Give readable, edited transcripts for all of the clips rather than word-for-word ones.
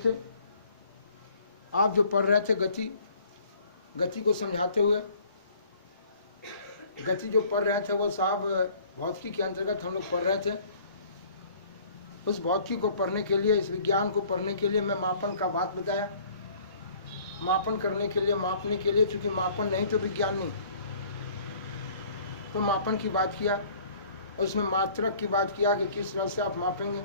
बच्चे, आप जो पढ़ रहे थे गति को समझाते हुए, गति जो पढ़ रहे थे वो साहब भौतिकी के अंतर्गत हम लोग पढ़ रहे थे। उस भौतिकी को पढ़ने के लिए, इस विज्ञान को पढ़ने के लिए मैं मापन का बात बताया। मापन करने के लिए, मापने के लिए, चूंकि मापन नहीं तो विज्ञान नहीं, तो मापन की बात किया। उसमें मात्रक की बात किया कि किस तरह से आप मापेंगे,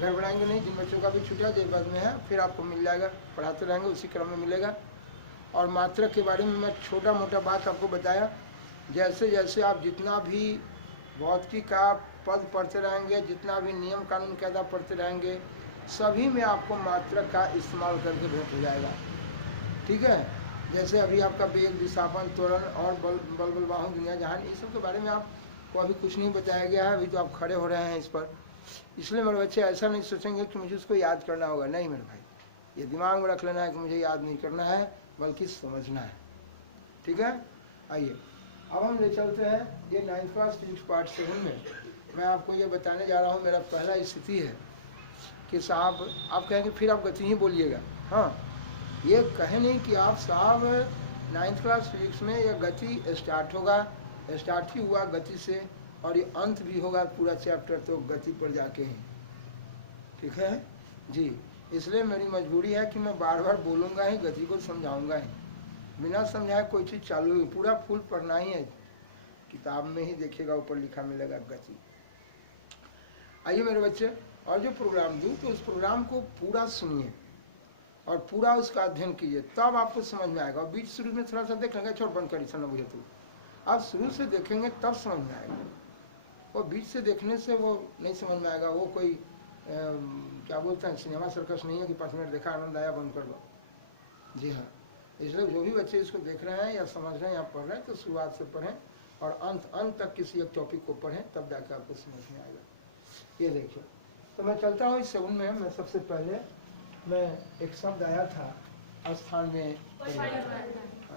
गड़बड़ाएंगे नहीं। जिन बच्चों का भी छुटा देवबाद में है, फिर आपको मिल जाएगा, पढ़ाते रहेंगे, उसी क्रम में मिलेगा। और मात्रक के बारे में मैं छोटा मोटा बात आपको बताया। जैसे जैसे आप जितना भी भौतिकी का पद पढ़ते रहेंगे, जितना भी नियम कानून कायदा पढ़ते रहेंगे, सभी में आपको मात्रक का इस्तेमाल करके भेंट हो जाएगा। ठीक है, जैसे अभी आपका वेग, विस्थापन, त्वरण और बल बाहु, दुनिया जहान, इस सब के बारे में आपको अभी कुछ नहीं बताया गया है। अभी तो आप खड़े हो रहे हैं इस पर। इसलिए मेरे बच्चे ऐसा नहीं सोचेंगे कि मुझे उसको याद करना होगा। नहीं मेरे भाई, ये दिमाग में रख लेना है कि मुझे याद नहीं करना है, बल्कि समझना है। ठीक है, आइए अब हम ले चलते हैं ये 9th क्लास फिजिक्स पार्ट 7 में। मैं आपको ये बताने जा रहा हूँ, मेरा पहला स्थिति है कि साहब आप कहेंगे फिर आप गति ही बोलिएगा। हाँ, ये कहे नहीं कि आप साहब 9th क्लास फिजिक्स में ये गति स्टार्ट होगा, स्टार्ट ही हुआ गति से, और ये अंत भी होगा पूरा चैप्टर तो गति पर जाके ही। ठीक है जी, इसलिए मेरी मजबूरी है कि मैं बार बार बोलूँगा ही, गति को समझाऊँगा ही। बिना समझाए कोई चीज़ चालू ही, पूरा फुल पढ़ना ही है। किताब में ही देखिएगा, ऊपर लिखा मिलेगा गति। आइए मेरे बच्चे, और जो प्रोग्राम दूँ तो उस प्रोग्राम को पूरा सुनिए और पूरा उसका अध्ययन कीजिए, तब आपको समझ में आएगा। और बीच शुरू में थोड़ा सा देख लेंगे, छोड़ बंद करी सन मुझे तो, आप शुरू से देखेंगे तब समझ में आएगा। और बीच से देखने से वो नहीं समझ में आएगा। वो कोई क्या बोलते हैं, सिनेमा सर्कस नहीं है कि 5 मिनट देखा, आनंद आया, बंद कर लो। जी हाँ, इसलिए जो भी बच्चे इसको देख रहे हैं या समझ रहे हैं या पढ़ रहे हैं, तो शुरुआत से पढ़ें और अंत तक किसी एक टॉपिक को पढ़ें, तब जाकर आपको समझ में आएगा। ये देखिए, तो मैं चलता हूँ इस 7 में। मैं सबसे पहले मैं एक शब्द आया था स्थान में,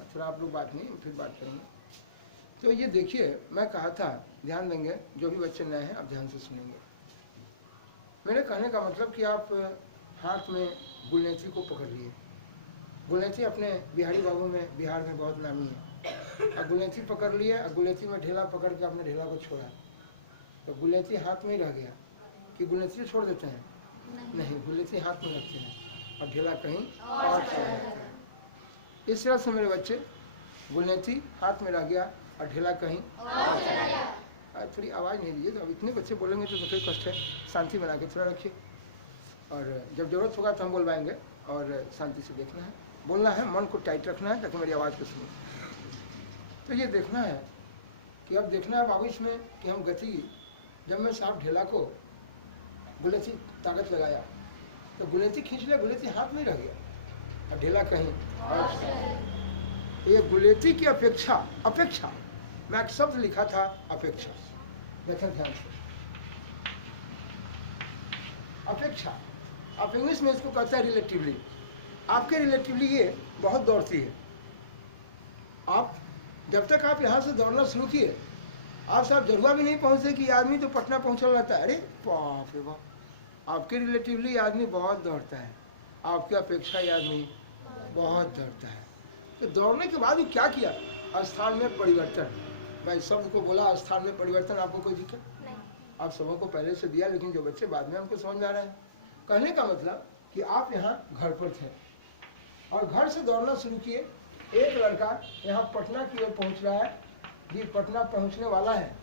थोड़ा आप लोग बात नहीं, फिर बात करेंगे। तो ये देखिए, मैं कहा था, ध्यान देंगे, जो भी बच्चे नए हैं आप ध्यान से सुनेंगे। मेरे कहने का मतलब कि आप हाथ में गुलनेती को पकड़ लिए। गुलनेती अपने बिहारी बाबू में, बिहार में बहुत नामी है। और गुलनेती पकड़ लिए, और गुलनेती में ढेला पकड़ के अपने ढेला को छोड़ा, तो गुलनेती हाथ में ही रह गया। कि गुलनेती छोड़ देते हैं? नहीं, गुलनेती हाथ में रखते हैं और ढेला कहीं और चला जाता है। इस तरह से मेरे बच्चे, गुलनेती हाथ में रह गया और ढेला कहीं और चला गया। थोड़ी आवाज़ नहीं दीजिए, तो अब इतने बच्चे बोलेंगे तो फिर कष्ट है। शांति बना के थोड़ा रखिए, और जब जरूरत होगा तो हम बोलवाएंगे। और शांति से देखना है, बोलना है, मन को टाइट रखना है ताकि मेरी आवाज़ को सुने। तो ये देखना है कि अब देखना है बाबू इसमें कि हम गति, जब मैं साहब ढेला को गुलनेती ताकत लगाया तो गुलनेती खींच लिया, गुलनेती हाथ में रह गया और ढेला कहीं और। ये गुलनेती की अपेक्षा मैं एक शब्द लिखा था, अपेक्षा। देखें ध्यान से, अपेक्षा, आप इंग्लिश में इसको कहते हैं रिलेटिवली। आपके रिलेटिवली ये बहुत दौड़ती है। आप जब तक आप यहाँ से दौड़ना शुरू किए, आप साहब जरुआ भी नहीं पहुँचते कि आदमी तो पटना पहुँचल रहता है। अरे बाप रे बाप, आपके रिलेटिवली आदमी बहुत दौड़ता है, आपके अपेक्षा ये आदमी बहुत दौड़ता है। तो दौड़ने के बाद क्या किया? स्थान में परिवर्तन। मैं शब्द को बोला, स्थान में परिवर्तन। आपको कोई दिक्कत नहीं? आप सबों को पहले से दिया, लेकिन जो बच्चे बाद में हमको समझ में आ रहे हैं। कहने का मतलब कि आप यहाँ घर पर थे और घर से दौड़ना शुरू किए। एक लड़का यहाँ पटना की ओर पहुँच रहा है, जी पटना पहुँचने वाला है,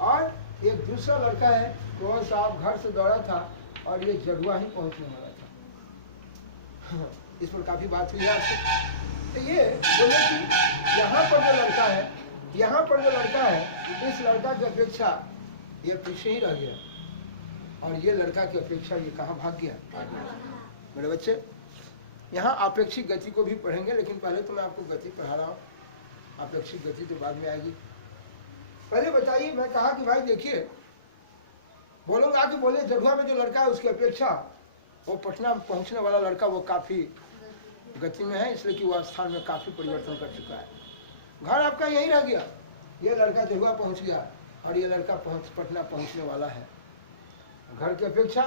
और एक दूसरा लड़का है तो साहब घर से दौड़ा था और ये जरुआ ही पहुँचने वाला था। इस पर काफ़ी बात हुई है आपसे। तो ये बोले कि यहाँ पर जो लड़का है, इस लड़का की अपेक्षा ये पीछे ही रह गया, और ये लड़का की अपेक्षा ये कहाँ भाग गया? मेरे बच्चे, यहाँ आपेक्षिक गति को भी पढ़ेंगे, लेकिन पहले तो मैं आपको गति पढ़ा रहा हूँ, आपेक्षिक गति तो बाद में आएगी। पहले बताइए, मैं कहा कि भाई देखिए, बोलूँगा कि बोले जरुआ में जो लड़का है उसकी अपेक्षा वो पटना पहुँचने वाला लड़का वो काफ़ी गति में है, इसलिए कि वह स्थान में काफ़ी परिवर्तन कर चुका है। घर आपका यहीं रह गया, ये लड़का जरुआ पहुँच गया और ये लड़का पटना पहुँचने वाला है। घर की अपेक्षा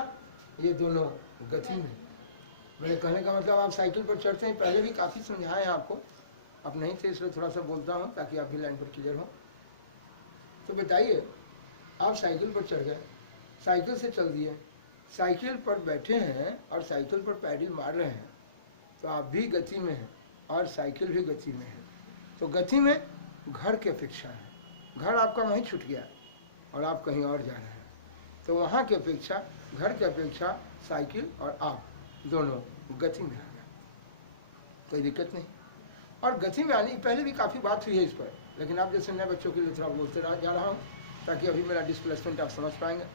ये दोनों गति में, मेरे कहने का मतलब आप साइकिल पर चढ़ते हैं, पहले भी काफ़ी समझाए हैं आपको, आप नहीं थे इसलिए थोड़ा सा बोलता हूँ ताकि आप भी लाइन पर क्लियर हो। तो बताइए, आप साइकिल पर चढ़ गए, साइकिल से चल दिए, साइकिल पर बैठे हैं और साइकिल पर पैडल मार रहे हैं, तो आप भी गति में हैं और साइकिल भी गति में है। तो गति में घर की अपेक्षा है, घर आपका वहीं छूट गया और आप कहीं और जा रहे हैं, तो वहाँ की अपेक्षा, घर की अपेक्षा साइकिल और आप दोनों गति में आ गए, कोई दिक्कत नहीं। और गति में आने पहले भी काफ़ी बात हुई है इस पर, लेकिन आप जैसे नए बच्चों के लिए थोड़ा बोलते जा रहा हूँ ताकि अभी मेरा डिस्प्लेसमेंट आप समझ पाएंगे।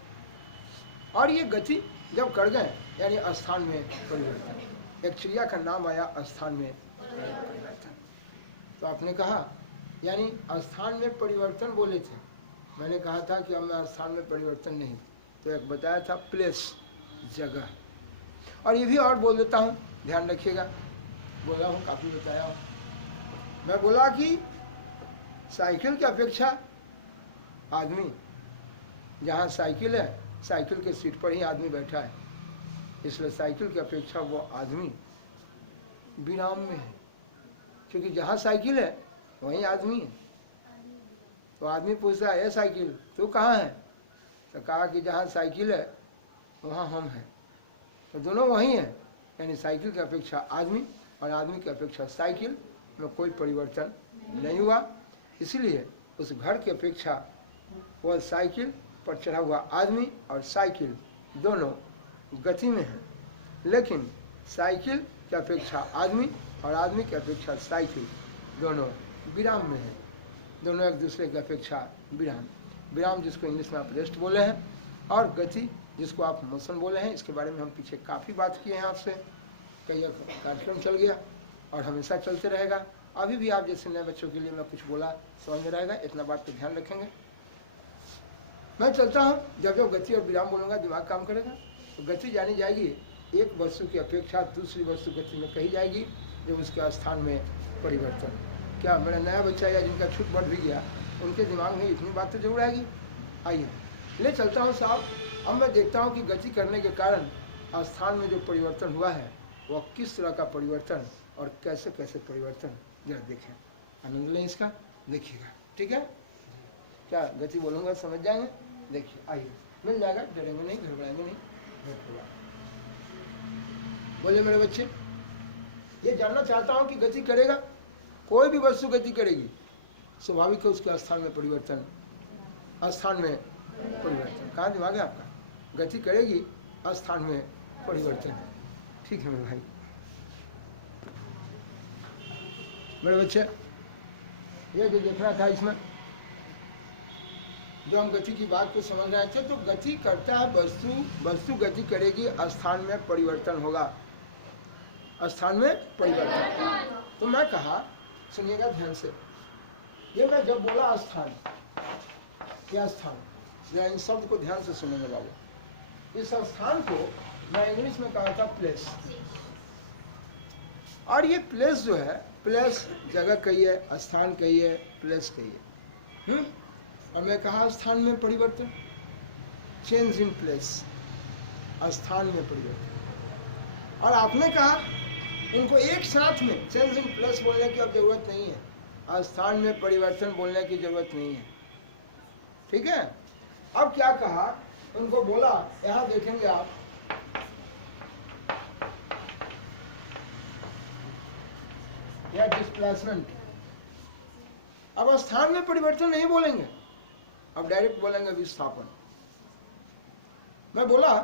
और ये गति जब कर गए यानी स्थान में परिवर्तन, एक चिड़िया का नाम आया स्थान में परिवर्तन। तो आपने कहा यानी स्थान में परिवर्तन बोले थे, मैंने कहा था कि अब मैं स्थान में परिवर्तन नहीं, तो एक बताया था प्लेस, जगह। और ये भी और बोल देता हूँ, ध्यान रखिएगा, बोला हूँ काफ़ी बताया हूँ। मैं बोला कि साइकिल की अपेक्षा आदमी, जहाँ साइकिल है साइकिल के सीट पर ही आदमी बैठा है, इसलिए साइकिल की अपेक्षा वो आदमी विराम में है, क्योंकि जहाँ साइकिल है वहीं आदमी है। तो आदमी पूछता है, साइकिल तू कहाँ है? तो कहा कि जहाँ साइकिल है वहाँ हम हैं, तो दोनों वहीं हैं, यानी साइकिल की अपेक्षा आदमी और आदमी की अपेक्षा साइकिल में कोई परिवर्तन नहीं हुआ। इसलिए उस घर की अपेक्षा वह साइकिल पर चढ़ा हुआ आदमी और साइकिल दोनों गति में हैं, लेकिन साइकिल की अपेक्षा आदमी और आदमी की अपेक्षा साइकिल दोनों विराम में हैं, दोनों एक दूसरे की अपेक्षा विराम। विराम जिसको इंग्लिश में आप रेस्ट बोले हैं, और गति जिसको आप मोशन बोले हैं। इसके बारे में हम पीछे काफ़ी बात किए हैं आपसे, कई कार्यक्रम चल गया और हमेशा चलते रहेगा। अभी भी आप जैसे नए बच्चों के लिए मैं कुछ बोला समझ में रहेगा, इतना बात पर ध्यान रखेंगे। मैं चलता हूँ, जब जब गति और विराम बोलूँगा दिमाग काम करेगा। तो गति जानी जाएगी एक वस्तु की अपेक्षा दूसरी वस्तु गति में कही जाएगी जब उसके स्थान में परिवर्तन। क्या मेरा नया बच्चा या जिनका छूट बढ़ भी गया उनके दिमाग में इतनी बात तो जरूर आएगी। आइए ले चलता हूँ साहब। अब मैं देखता हूँ कि गति करने के कारण स्थान में जो परिवर्तन हुआ है वह किस तरह का परिवर्तन और कैसे कैसे परिवर्तन, जरा देखें, आनंद लें इसका, देखिएगा, ठीक है। क्या गति बोलूँगा समझ जाएंगे, देखिए, आइए, मिल जाएगा, डरेंगे नहीं, घबराएंगे नहीं। बोले मेरे बच्चे, ये जानना चाहता हूँ कि गति करेगा, कोई भी वस्तु गति करेगी, स्वाभाविक है उसके स्थान में परिवर्तन, स्थान में परिवर्तन। कहाँ दिमाग है आपका? गति करेगी, स्थान में परिवर्तन। ठीक है मेरे भाई, मेरे बच्चे, ये जो देखना था इसमें जो हम गति की बात को समझ रहे थे, तो गति करता है वस्तु, वस्तु गति करेगी, स्थान में परिवर्तन होगा, स्थान में परिवर्तन। तो मैं कहा, सुनिएगा ध्यान से, ये मैं जब बोला स्थान, क्या स्थान, जरा इन शब्द को ध्यान से सुनेंगे बाबू। इस स्थान को मैं इंग्लिश में कहा था प्लेस, और ये प्लेस जो है, प्लेस जगह कहिए, स्थान कहिए, प्लेस कहिए। और मैं कहा स्थान में परिवर्तन, चेंज इन प्लेस, स्थान में परिवर्तन। और आपने कहा उनको एक साथ में चेंज इन प्लेस बोलने की अब जरूरत नहीं है, स्थान में परिवर्तन बोलने की जरूरत नहीं है, ठीक है। अब क्या कहा, उनको बोला, यहां देखेंगे आप, यह डिस्प्लेसमेंट। अब स्थान में परिवर्तन नहीं बोलेंगे, अब डायरेक्ट बोलेंगे विस्थापन। मैं बोला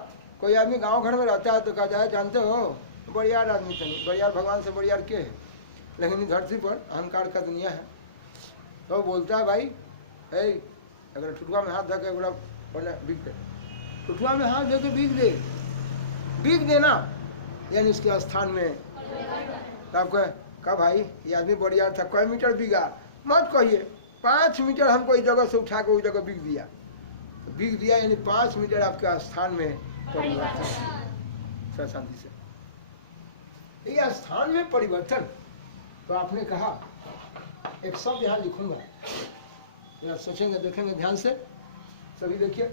कोई आदमी गांव घर में रहता है तो कहता है, जानते हो बड़ियार आदमी तो नहीं, बड़ियार भगवान से बड़ियार के है, लेकिन धरती पर अहंकार का दुनिया है। तो बोलता है भाई, अगर ठुठुआ में हाथ धके बोले बिक दे, ठुठुआ में हाथ धके बिक दे, बिक देना यानी इसके स्थान में। तो आपको कहा भाई ये आदमी बड़ियार था, कई मीटर बिका, मत कहिए, 5 मीटर हमको इस जगह से उठा के उस जगह बिक दिया, तो बिक दिया यानी 5 मीटर आपके स्थान में परिवर्तन। शांति से ये स्थान में परिवर्तन। तो आपने कहा, एक शब्द यहाँ लिखूंगा, जरा सोचेंगे, देखेंगे ध्यान से, सभी देखिए,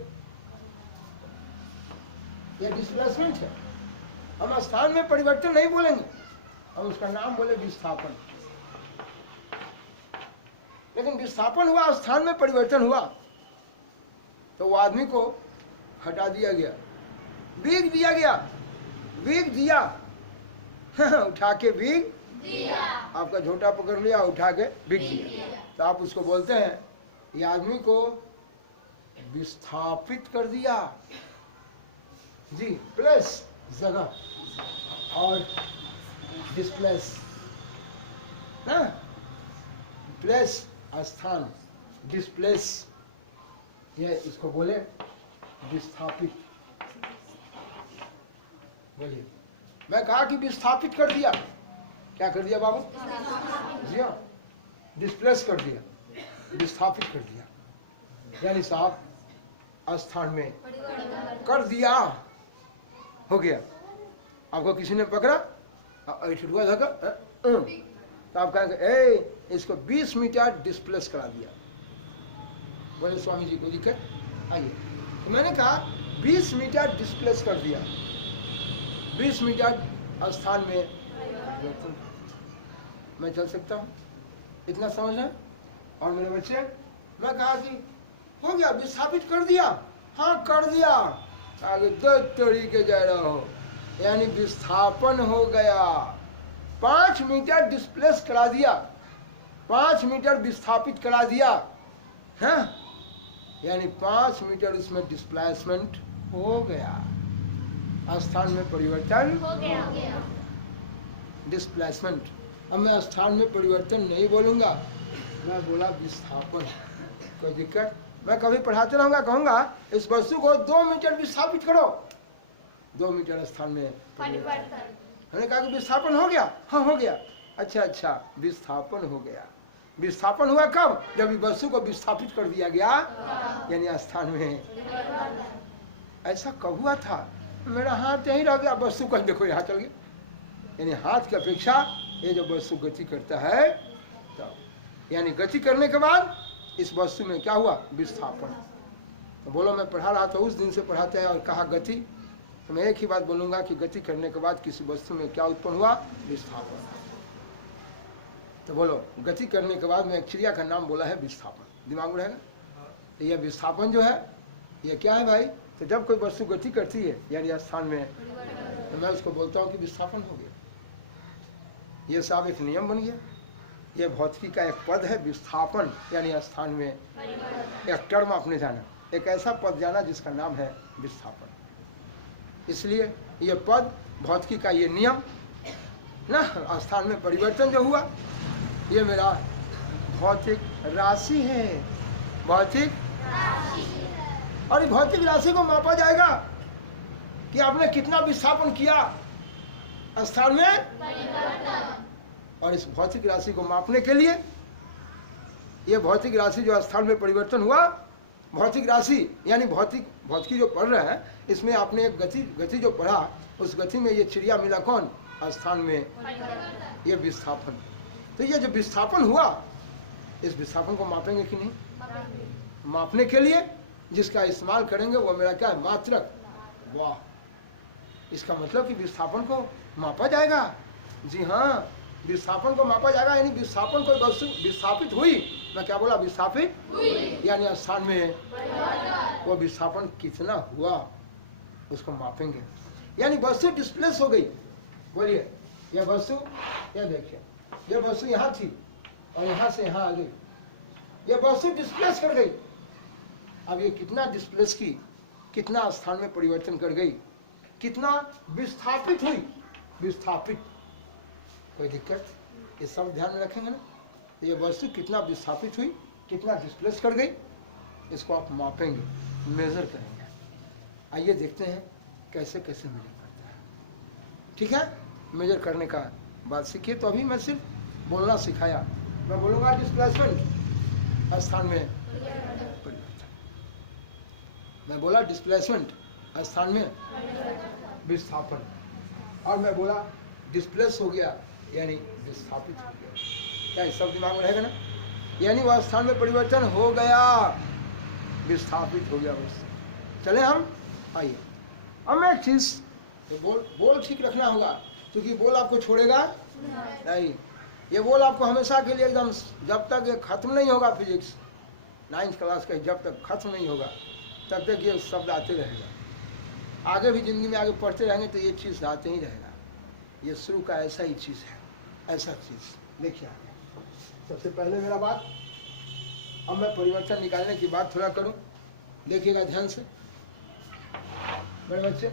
यह डिस्प्लेसमेंट है, हम स्थान में परिवर्तन नहीं बोलेंगे, हम उसका नाम बोले विस्थापन। लेकिन विस्थापन हुआ, स्थान में परिवर्तन हुआ, तो वो आदमी को हटा दिया गया, बीग दिया गया, बीग दिया उठा के बीग दिया। आपका झोटा पकड़ लिया, उठा के बीग दिया, तो आप उसको बोलते हैं ये आदमी को विस्थापित कर दिया जी। प्लस जगह और डिस्प्लेस ना, प्लेस स्थान, डिस्प्लेस, ये इसको बोले विस्थापित। बोलिए, मैं कहा कि विस्थापित कर दिया। क्या कर दिया बाबू? जी हाँ, डिस्प्लेस कर दिया, विस्थापित कर दिया, यानी साहब स्थान में कर दिया, हो गया। आपको किसी ने पकड़ा, ऐठुआ धक्का, तो आप कहेंगे ए इसको 20 मीटर डिस्प्लेस करा दिया। बोले स्वामी जी को दिक्कत, आइए। तो मैंने कहा 20 मीटर डिस्प्लेस कर दिया, 20 मीटर स्थान में मैं चल सकता हूँ, इतना समझ है। और मेरे बच्चे, मैं कहा कि हो गया, विस्थापित कर दिया, हाँ कर दिया, आगे 2 तरीके जा रहा हो, यानी विस्थापन हो गया। 5 मीटर डिस्प्लेस करा दिया, 5 मीटर विस्थापित करा दिया, है यानी 5 मीटर उसमें डिस्प्लेसमेंट हो गया, स्थान में परिवर्तन हो गया। डिस्प्लेसमेंट। अब मैं स्थान में परिवर्तन नहीं बोलूंगा, मैं बोला विस्थापन। कोई दिक्कत? मैं कभी पढ़ाते रहूंगा, कहूंगा इस वस्तु को 2 मीटर विस्थापित करो, 2 मीटर स्थान में परिवर्तन। मैंने कहा कि विस्थापन हो गया, हाँ हो गया। अच्छा, विस्थापन हो गया। विस्थापन हुआ कब? जब वस्तु को विस्थापित कर दिया गया, यानी स्थान में। ऐसा कब हुआ था? मेरा हाथ यहीं रह गया, वस्तु को देखो यहाँ चल गया। यानी हाथ की अपेक्षा ये जो वस्तु गति करता है, तो यानी गति करने के बाद इस वस्तु में क्या हुआ? विस्थापन। तो बोलो, मैं पढ़ा रहा था, उस दिन से पढ़ाते हैं और कहा गति, तो मैं एक ही बात बोलूंगा कि गति करने के बाद किसी वस्तु में क्या उत्पन्न हुआ? विस्थापन। तो बोलो, गति करने के बाद मैं एक क्रिया का नाम बोला है विस्थापन, दिमाग में रहेगा। तो यह विस्थापन जो है ये क्या है भाई? तो जब कोई वस्तु गति करती है यानी स्थान में, तो मैं उसको बोलता हूँ कि विस्थापन हो गया। ये साहब एक नियम बन गया, ये भौतिकी का एक पद है विस्थापन, यानी स्थान में एक टर्म आपने जाना, एक ऐसा पद जाना जिसका नाम है विस्थापन। इसलिए ये पद, भौतिकी का ये नियम ना, स्थान में परिवर्तन जो हुआ, ये मेरा भौतिक राशि है, भौतिक राशि। और इस भौतिक राशि को मापा जाएगा कि आपने कितना विस्थापन किया स्थान में। और इस भौतिक राशि को मापने के लिए, ये भौतिक राशि जो स्थान में परिवर्तन हुआ, भौतिक राशि यानी भौतिकी जो पढ़ रहे हैं, इसमें आपने एक गति जो पढ़ा, उस गति में ये चिड़िया मिला कौन? स्थान में, ये विस्थापन। तो ये जो विस्थापन हुआ, इस विस्थापन को मापेंगे कि नहीं? मापने के लिए जिसका इस्तेमाल करेंगे वो मेरा क्या है? मात्रक। वाह, इसका मतलब कि विस्थापन को मापा जाएगा। जी हाँ, विस्थापन को मापा जाएगा, यानी विस्थापन कोई वस्तु विस्थापित हुई, मैं क्या बोला? विस्थापित हुई, यानी स्थान में वो विस्थापन कितना हुआ उसको मापेंगे। यानी वस्तु डिस्प्लेस हो गई। बोलिए, यह वस्तु, यह देखिए, यह वस्तु यहाँ थी और यहाँ से यहाँ आ गई, यह वस्तु डिस्प्लेस कर गई। अब ये कितना डिस्प्लेस की, कितना स्थान में परिवर्तन कर गई, कितना विस्थापित हुई, विस्थापित। कोई दिक्कत? ये सब ध्यान में रखेंगे ना। ये वस्तु कितना विस्थापित हुई, कितना डिस्प्लेस कर गई, इसको आप मापेंगे, मेजर करेंगे। आइए देखते हैं कैसे कैसे मेजर करते हैं। ठीक है, मेजर करने का बात सीखिए। तो अभी मैं सिर्फ बोलना सिखाया, मैं बोलूँगा डिस्प्लेसमेंट स्थान में परिवर्तन, मैं बोला डिस्प्लेसमेंट स्थान में विस्थापन, और मैं बोला डिस्प्लेस हो गया यानी विस्थापित हो गया। क्या इस सब दिमाग में रहेगा ना? यानी वह स्थान में परिवर्तन हो गया, विस्थापित हो गया। बस चले हम, आइए। अब मैं एक चीज तो बोल ठीक रखना होगा, क्योंकि बोल आपको छोड़ेगा नहीं। ये बोल आपको हमेशा के लिए एकदम, जब तक ये खत्म नहीं होगा फिजिक्स 9th क्लास का, जब तक खत्म नहीं होगा तब तक ये शब्द आते रहेगा। आगे भी ज़िंदगी में आगे पढ़ते रहेंगे तो ये चीज़ आते ही रहेगा। ये शुरू का ऐसा ही चीज़ है, ऐसा चीज़। देखिए आगे सबसे पहले मेरा बात, अब मैं परिवर्तन निकालने की बात थोड़ा करूं, देखिएगा ध्यान से मेरे बच्चे।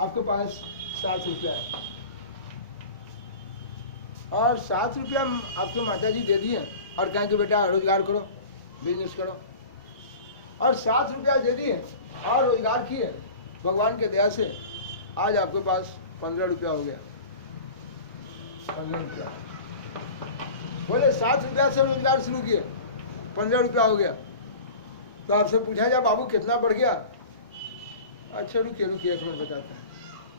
आपके पास 7 रुपया है और 7 रुपया आपके माता जी दे दिए और कहें कि बेटा रोजगार करो, बिजनेस करो, और 7 रुपया दे दिए और रोजगार किए, भगवान के दया से आज आपके पास 15 रुपया हो गया। 15 रुपया बोले 7 रुपया से रोजगार शुरू किए, 15 रुपया हो गया। तो आपसे पूछा जाए बाबू कितना बढ़ गया? अच्छा रुकिए रुकिए एक मिनट बताता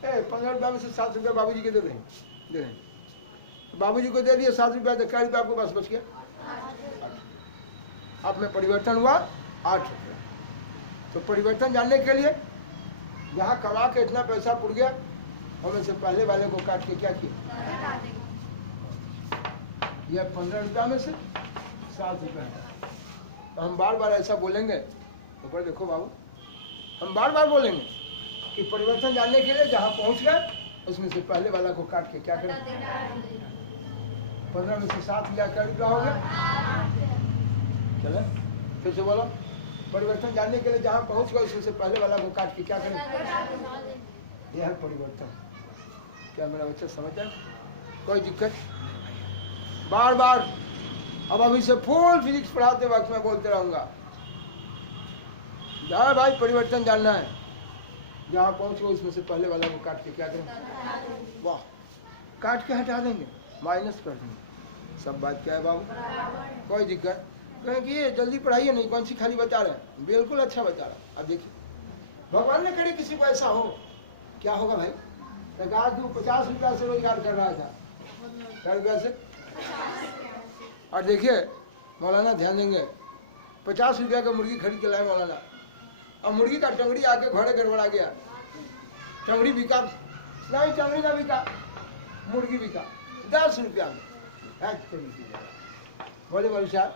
है। 15 रुपया में से 7 रुपया बाबू जी के दे रहे हैं, बाबू जी को दे दिए 7 रुपया, तो क्या रुपया आपको पास बच गया? आप में परिवर्तन हुआ 8 रुपया। तो परिवर्तन जानने के लिए यहाँ कमा के इतना पैसा पुर गया, और से पहले वाले को काट के क्या किया? यह 15 रुपया में से 7 रुपया है। तो हम बार बार ऐसा बोलेंगे, ऊपर देखो बाबू, हम बार बार बोलेंगे कि परिवर्तन जानने के लिए जहाँ पहुँच गए उसमें से पहले वाला को काट के क्या करें? 15 में से 7 क्या रुपया हो गया? चले फिर से बोलो, परिवर्तन जानने के लिए जहाँ पहुँच गए उसमें से पहले वाला को काट के क्या करें? यह है परिवर्तन। क्या मेरा बच्चा समझ आए? कोई दिक्कत? बार बार अब अभी से फुल फिजिक्स पढ़ाते वक्त मैं बोलते रहूंगा, जहाँ भाई परिवर्तन जानना है, जहाँ पहुँच गए उसमें से पहले वाला को काट के क्या करें? वाह, काट के हटा देंगे, माइनस कर देंगे। सब बात क्या है बाबू? कोई दिक्कत? कहें कि ये जल्दी पढ़ाइए नहीं, कौन सी खाली बता रहे हैं? बिल्कुल अच्छा बता रहा है। अब देखिए भगवान ने करे किसी को ऐसा हो, क्या होगा भाई? सरकार को 50 रुपया से रोजगार कर रहा था, क्या रुपया से? और देखिए मौलाना ध्यान देंगे, 50 रुपया का मुर्गी खरीद के लाए मौलाना, और मुर्गी का टंगड़ी आके घोड़े गड़बड़ा गया, टंगड़ी बिका नहीं, टंगड़ी ना बिका, मुर्गी बिका 10 रुपया में। बोले बोले साहब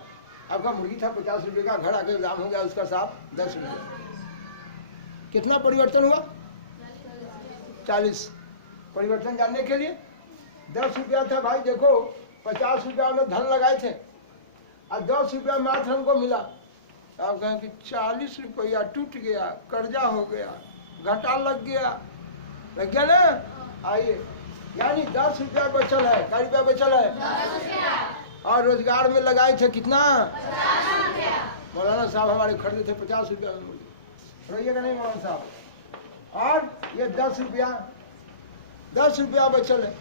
आपका मुर्गी था 50 रुपये का, घर आके दाम हो गया उसका साहब 10 रुपये। कितना परिवर्तन हुआ? 40। परिवर्तन जानने के लिए 10 रुपया था भाई, देखो 50 रुपया में धन लगाए थे और 10 रुपया मात्र हमको मिला। आप कहें कि 40 रुपया टूट गया, कर्जा हो गया, घाटा लग गया ना? आइए, यानी 10 रुपया बचल है। क्या रुपया बचल है? 10 रुपया। और रोजगार में लगाए थे कितना? 50 रुपया। मौलाना साहब हमारे खरीदे थे 50 रुपया में मुर्गी, रहिएगा नहीं मौलाना साहब? और ये 10 रुपया बचल है,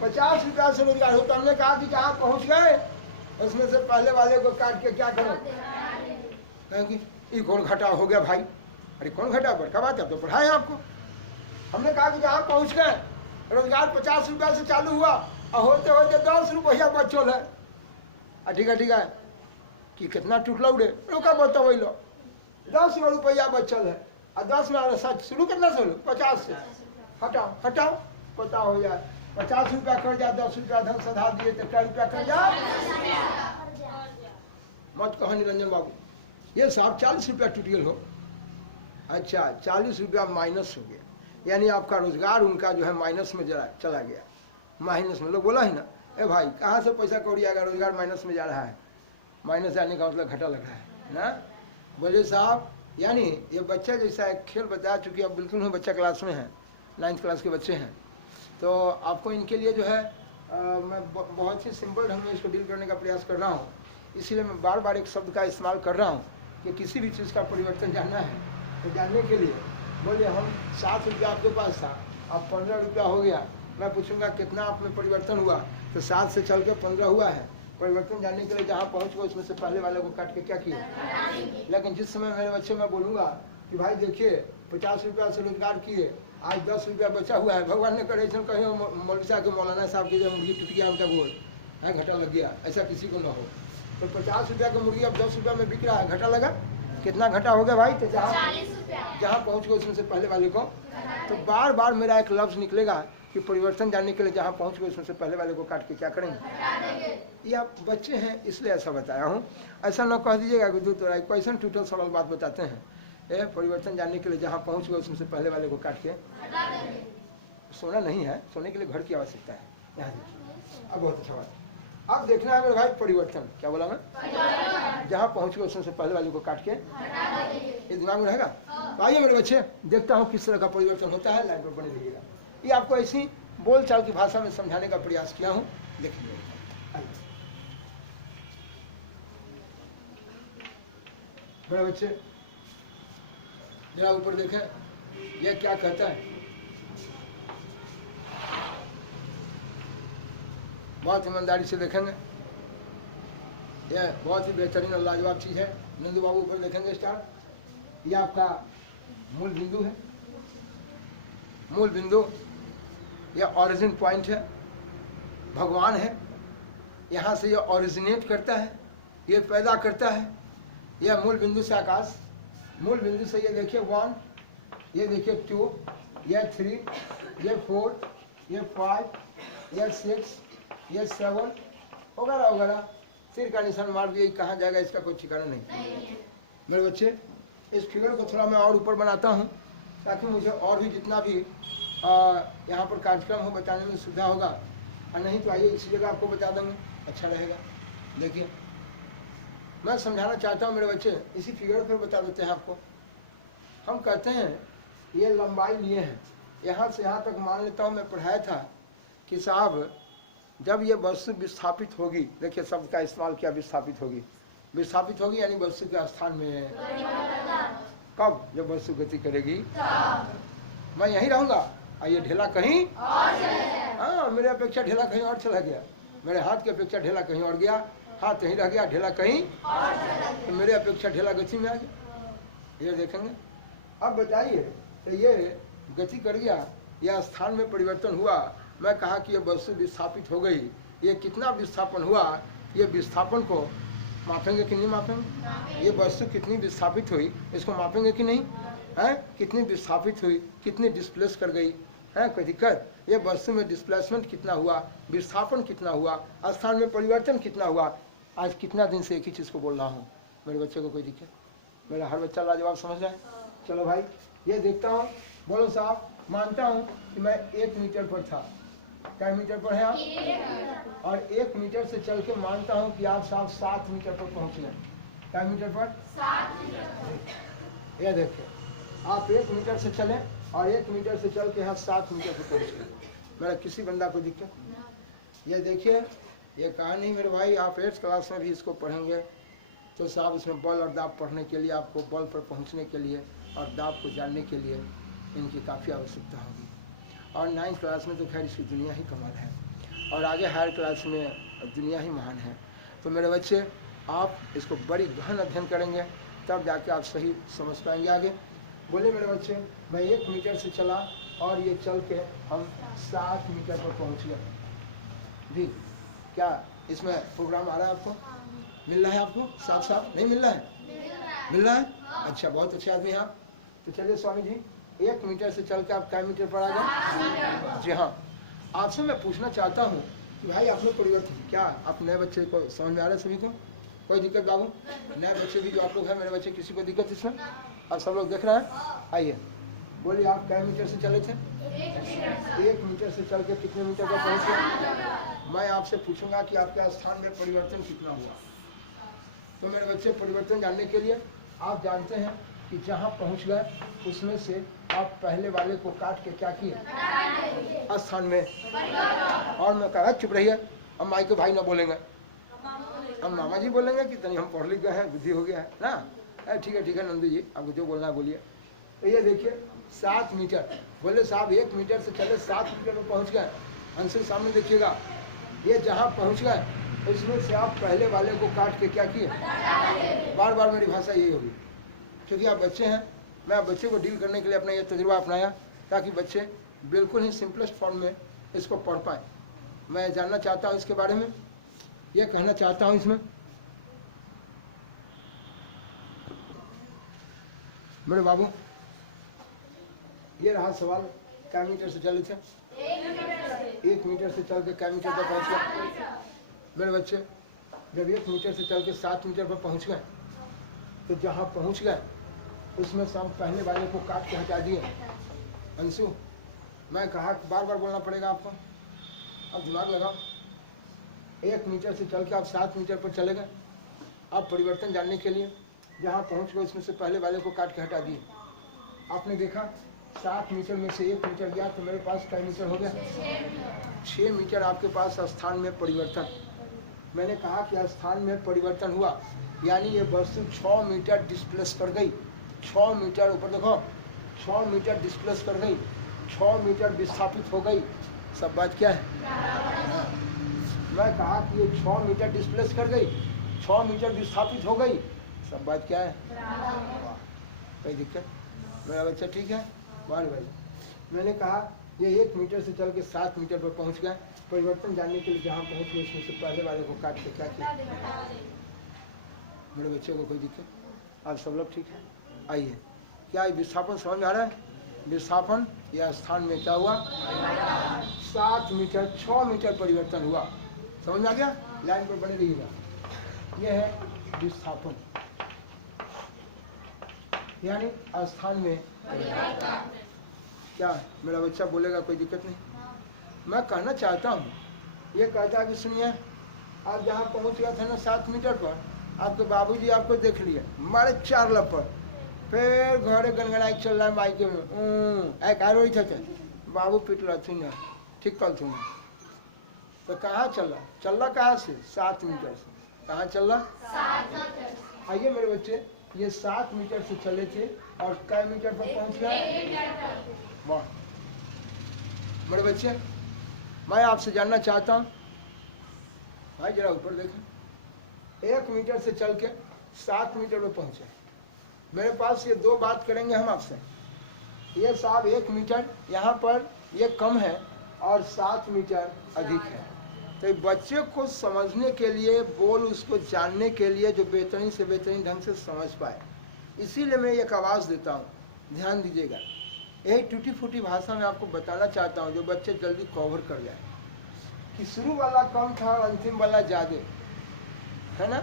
50 रुपया से रोजगार होता। हमने कहा कि जहाँ पहुँच गए उसमें से पहले वाले को काट के क्या करें? कहेंगे ये कौन घाटा हो गया भाई? अरे कौन घाटा? बड़का बात है, अब तो पढ़ाए आपको। हमने कहा कि जहाँ पहुँच गए रोजगार 50 रुपया से चालू हुआ और होते होते 10 रुपया बचल है। ठीक है कि कितना टूटल उड़े, रुका बता वही लो, 10 रुपया बचल है और 10 में सच शुरू कितना से? 50 से। हटाओ पता हो जाए। 50 रुपया कर जा, 10 रुपया धन सधा दिए तो क्या रुपया कर जा? मत कहो निरंजन बाबू, ये साहब 40 रुपया टूट गए हो। अच्छा 40 रुपया माइनस हो गया, यानी आपका रोजगार उनका जो है माइनस में चला गया। माइनस में लोग बोला ही ना, ए भाई कहाँ से पैसा कौड़ी आएगा, रोजगार माइनस में जा रहा है। माइनस आने का मतलब घाटा लग रहा है ना? बोले साहब यानी ये बच्चा जैसा एक खेल बताया, चूँकि अब बिल्कुल ही बच्चा क्लास में है, 9th क्लास के बच्चे हैं, तो आपको इनके लिए जो है मैं बहुत ही सिंपल ढंग में इसको डील करने का प्रयास कर रहा हूँ। इसीलिए मैं बार बार एक शब्द का इस्तेमाल कर रहा हूँ कि किसी भी चीज़ का परिवर्तन जानना है तो जानने के लिए बोले हम 7 रुपया आपके पास था, अब 15 रुपया हो गया। मैं पूछूंगा कितना आप में परिवर्तन हुआ, तो 7 से चल के 15 हुआ है। परिवर्तन जानने के लिए जहाँ पहुँच गए उसमें से पहले वाले को काट के क्या किया? लेकिन जिस समय मेरे बच्चे मैं बोलूँगा कि भाई देखिए 50 रुपया से रोजगार किए, आज 10 रुपया बचा हुआ है, भगवान ने करे कहीं मौलवी साहब के मौलाना साहब की जो मुर्गी टूट गया उनका गोल है, घाटा लग गया, ऐसा किसी को ना हो। तो 50 रुपया का मुर्गी अब 10 रुपया में बिक रहा है, घाटा लगा। कितना घाटा हो गया भाई? तो जहाँ पहुँच गए उसमें से पहले वाले को तो बार बार मेरा एक लफ्ज़ निकलेगा कि परिवर्तन जानने के लिए जहाँ पहुँच गए उसमें से पहले वाले को काट के क्या करेंगे। ये आप बच्चे हैं इसलिए ऐसा बताया हूँ। ऐसा ना कह दीजिएगा कि दूध तो क्वेश्चन ट्यूटर सरल बात बताते हैं। ये परिवर्तन जानने के लिए जहाँ पहुँच गए उसमें से पहले वाले को काट के सोना नहीं है, सोने के लिए घर की आवश्यकता है। यहाँ अब बहुत अच्छा बात। अब देखना है मेरे भाई परिवर्तन, क्या बोला मैं, जहाँ पहुँच गए उसमें से पहले वाले को काट के, ये दिमाग में रहेगा। तो आइए मेरे बच्चे देखता हूँ किस तरह का परिवर्तन होता है। लाइन पर बने रहिएगा। ये आपको ऐसी बोलचाल की भाषा में समझाने का प्रयास किया हूँ, देखिए। मेरे बच्चे जरा ऊपर देखें, यह क्या कहता है। बहुत ईमानदारी से देखेंगे, यह बहुत ही बेहतरीन और लाजवाब चीज़ है। नंदू बाबू ऊपर देखेंगे स्टार, यह आपका मूल बिंदु है। मूल बिंदु यह ओरिजिन पॉइंट है, भगवान है। यहाँ से यह ओरिजिनेट करता है, ये पैदा करता है। यह मूल बिंदु से आकाश, मूल बिंदु से ये देखिए 1, ये देखिए 2, यह 3, ये 4, ये 5, ये 6, ये 7 वगैरह वगैरह। सिर का निशान मार दिए, कहाँ जाएगा इसका कोई ठिकाना नहीं। मेरे बच्चे इस फिगर को थोड़ा मैं और ऊपर बनाता हूँ ताकि मुझे और भी जितना भी यहाँ पर कार्यक्रम हो बताने में सुविधा होगा। और नहीं तो आइए इसी जगह आपको बता देंगे, अच्छा रहेगा। देखिए मैं समझाना चाहता हूँ मेरे बच्चे, इसी फिगर पर बता देते हैं आपको। हम कहते हैं ये लंबाई लिए हैं, यहाँ से यहाँ तक मान लेता हूँ। मैं पढ़ाया था कि साहब जब ये वस्तु विस्थापित होगी, देखिए शब्द का इस्तेमाल किया, विस्थापित होगी। विस्थापित होगी यानी वस्तु के स्थान में, कब, जब वस्तु गति करेगी। मैं यहीं रहूंगा और ये ढेला कहीं, हाँ मेरे अपेक्षा ढेला कहीं और चला गया, मेरे हाथ की अपेक्षा ढेला कहीं और गया, हाथ यहीं रह गया, ढेला कहीं, तो मेरे अपेक्षा ढेला गति में आ गया। ये देखेंगे। अब बताइए, तो ये गति कर गया या स्थान में परिवर्तन हुआ। मैं कहा कि ये वस्तु विस्थापित हो गई, ये कितना विस्थापन हुआ, ये विस्थापन को मापेंगे कि नहीं मापेंगे। ये वस्तु कितनी विस्थापित हुई इसको मापेंगे कि नहीं है, कितनी विस्थापित हुई, कितनी डिस्प्लेस कर गई है, कोई दिक्कत। ये वस्तु में डिस्प्लेसमेंट कितना हुआ, विस्थापन कितना हुआ, स्थान में परिवर्तन कितना हुआ। आज कितना दिन से एक ही चीज़ को बोल रहा हूँ, मेरे बच्चे को कोई दिक्कत, मेरा हर बच्चा लाजवाब समझ रहा है। चलो भाई ये देखता हूँ, बोलो साहब। मानता हूँ कि मैं 1 मीटर पर था, क्या मीटर पर है आप, और 1 मीटर से चल के मानता हूँ कि आप साहब 7 मीटर पर पहुँच गए। क्या मीटर पर, 7 मीटर। ये देखिए आप 1 मीटर से चले और 1 मीटर से चल के यहाँ 7 मीटर पर पहुँच गए। मेरा किसी बंदा को दिक्कत। ये देखिए ये कहा नहीं मेरे भाई, आप 8th क्लास में भी इसको पढ़ेंगे तो साहब इसमें बल और दाब पढ़ने के लिए आपको बल पर पहुँचने के लिए और दाब को जानने के लिए इनकी काफ़ी आवश्यकता होगी। और 9th क्लास में तो खैर इसकी दुनिया ही कमाल है, और आगे हायर क्लास में दुनिया ही महान है। तो मेरे बच्चे आप इसको बड़ी गहन अध्ययन करेंगे तब जाके आप सही समझ पाएंगे आगे। बोले मेरे बच्चे, मैं 1 मीटर से चला और ये चल के हम 7 मीटर पर पहुँच गए भी। क्या इसमें प्रोग्राम आ रहा है आपको, मिल रहा है आपको साफ साफ, नहीं मिल रहा है, मिल रहा है। अच्छा बहुत अच्छे आदमी आप। तो चलिए स्वामी जी 1 मीटर से चल के आप क्या मीटर पर आ गए। जी हाँ, आपसे मैं पूछना चाहता हूँ कि भाई आपने परिवर्तन क्या, आप नए बच्चे को समझ में आ रहा है सभी को, कोई दिक्कत बाबू, नए बच्चे भी जो आप लोग हैं मेरे बच्चे, किसी को दिक्कत इसमें, आप सब लोग देख रहे हैं। आइए बोलिए आप क्या मीटर से चले थे। 1 मीटर से चल के कितने मीटर पर पहुँच गए। मैं आपसे पूछूंगा कि आपके स्थान में परिवर्तन कितना हुआ। तो मेरे बच्चे परिवर्तन जानने के लिए आप जानते हैं कि जहाँ पहुँच गए उसमें से आप पहले वाले को काट के क्या किए स्थान में। और मैं कहा चुप रहिए, अब माई के भाई ना बोलेंगे, हम मामा जी बोलेंगे कि तनी हम पढ़ लिख गए हैं, बुद्धि हो गया है ना। ठीक है नंदू जी आपको जो बोलना है बोलिए। तो ये देखिए 7 मीटर, बोले साहब 1 मीटर से चले 7 मीटर पर पहुँच गए। आंसर सामने देखिएगा, ये जहाँ पहुँच गए इसमें से आप पहले वाले को काट के क्या किए। बार बार मेरी भाषा यही होगी क्योंकि आप बच्चे हैं। मैं आप बच्चे को डील करने के लिए अपना ये तजुर्बा अपनाया ताकि बच्चे बिल्कुल ही सिंपलेस्ट फॉर्म में इसको पढ़ पाए। मैं जानना चाहता हूँ इसके बारे में, ये कहना चाहता हूँ इसमें। मेरे बाबू ये रहा सवाल, क्या मीटर से चले थे? 1 मीटर से चल के क्या मीटर पर पहुँच गए मेरे बच्चे? जब 1 मीटर से चल के 7 मीटर पर पहुँच गए तो जहाँ पहुँच गए उसमें से हम पहले वाले को काट के हटा दिए। अंशु, मैं कहा बार बार बोलना पड़ेगा आपको, अब दिमाग लगाओ। 1 मीटर से चल के आप 7 मीटर पर चले गए। आप परिवर्तन जानने के लिए जहाँ पहुँच गए उसमें से पहले वाले को काट के हटा दिए। आपने देखा 7 मीटर में से 1 मीटर गया तो मेरे पास कई मीटर हो गया? 6 मीटर आपके पास स्थान में परिवर्तन। मैंने कहा कि स्थान में परिवर्तन हुआ, यानी ये वस्तु 6 मीटर डिस्प्लेस कर गई। 6 मीटर ऊपर देखो, 6 मीटर डिस्प्लेस कर गई, 6 मीटर विस्थापित हो गई। सब बात क्या है? मैं कहा कि ये 6 मीटर डिस्प्लेस कर गई, 6 मीटर विस्थापित हो गई। सब बात क्या है? कोई दिक्कत? मेरा बच्चा ठीक है? बाल भाई, मैंने कहा ये 1 मीटर से चल के 7 मीटर पर पहुंच गए। परिवर्तन जानने के लिए जहाँ पहुंच गए उसमें से पहले वाले को काट के क्या किया? मेरे बच्चे को कोई दिक्कत? आप सब लोग ठीक है? आइए, क्या विस्थापन समझ में आ रहा है? विस्थापन या स्थान में क्या हुआ? 7 मीटर 6 मीटर परिवर्तन हुआ। समझ में आ गया? लाइन पर बने रहिएगा। यह है विस्थापन, यानी स्थान में क्या? मेरा बच्चा बोलेगा कोई दिक्कत नहीं। मैं कहना चाहता हूँ, ये कहता है कि सुनिए, आप जहाँ पहुँच गए थे ना 7 मीटर पर, आपके बाबूजी आपको देख लिए, मारे 4 लपट, फिर घरे गनगनाई चल रहा है माइके में, एक आरो थे बाबू पिट रहा थी ना, ठीक कल थी ना। तो कहाँ चल रहा कहाँ से? 7 मीटर से। कहाँ चल रहा? आइए मेरे बच्चे, ये 7 मीटर से चले थे और कै मीटर पर पहुंच गए? वाह मेरे बच्चे, मैं आपसे जानना चाहता हूँ, भाई जरा ऊपर देखें। 1 मीटर से चल के 7 मीटर पर पहुंचे। मेरे पास ये 2 बात करेंगे हम आपसे। ये साहब 1 मीटर यहाँ पर ये कम है और 7 मीटर अधिक है। तो बच्चे को समझने के लिए, बोल उसको जानने के लिए जो बेहतरीन से बेहतरीन ढंग से समझ पाए, इसीलिए मैं एक आवाज़ देता हूँ, ध्यान दीजिएगा। यही टूटी फूटी भाषा में आपको बताना चाहता हूँ जो बच्चे जल्दी कवर कर जाए कि शुरू वाला कम था और अंतिम वाला ज़्यादा है ना।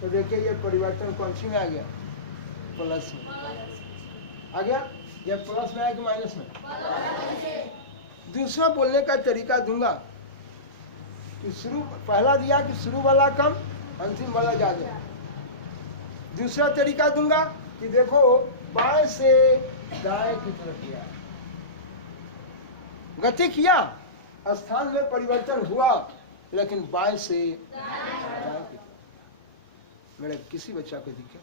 तो देखिए ये परिवर्तन कौन सी में आ गया? प्लस में आ गया। ये प्लस में आया कि माइनस में? दूसरा बोलने का तरीका दूंगा कि शुरू, पहला दिया कि शुरू वाला कम अंतिम वाला ज्यादा। दूसरा तरीका दूंगा कि देखो बाएं से दाएं की तरफ गया, गति किया, स्थान में परिवर्तन हुआ, लेकिन बाएं से दाएं की तरफ। मेरे किसी बच्चा को दिक्कत?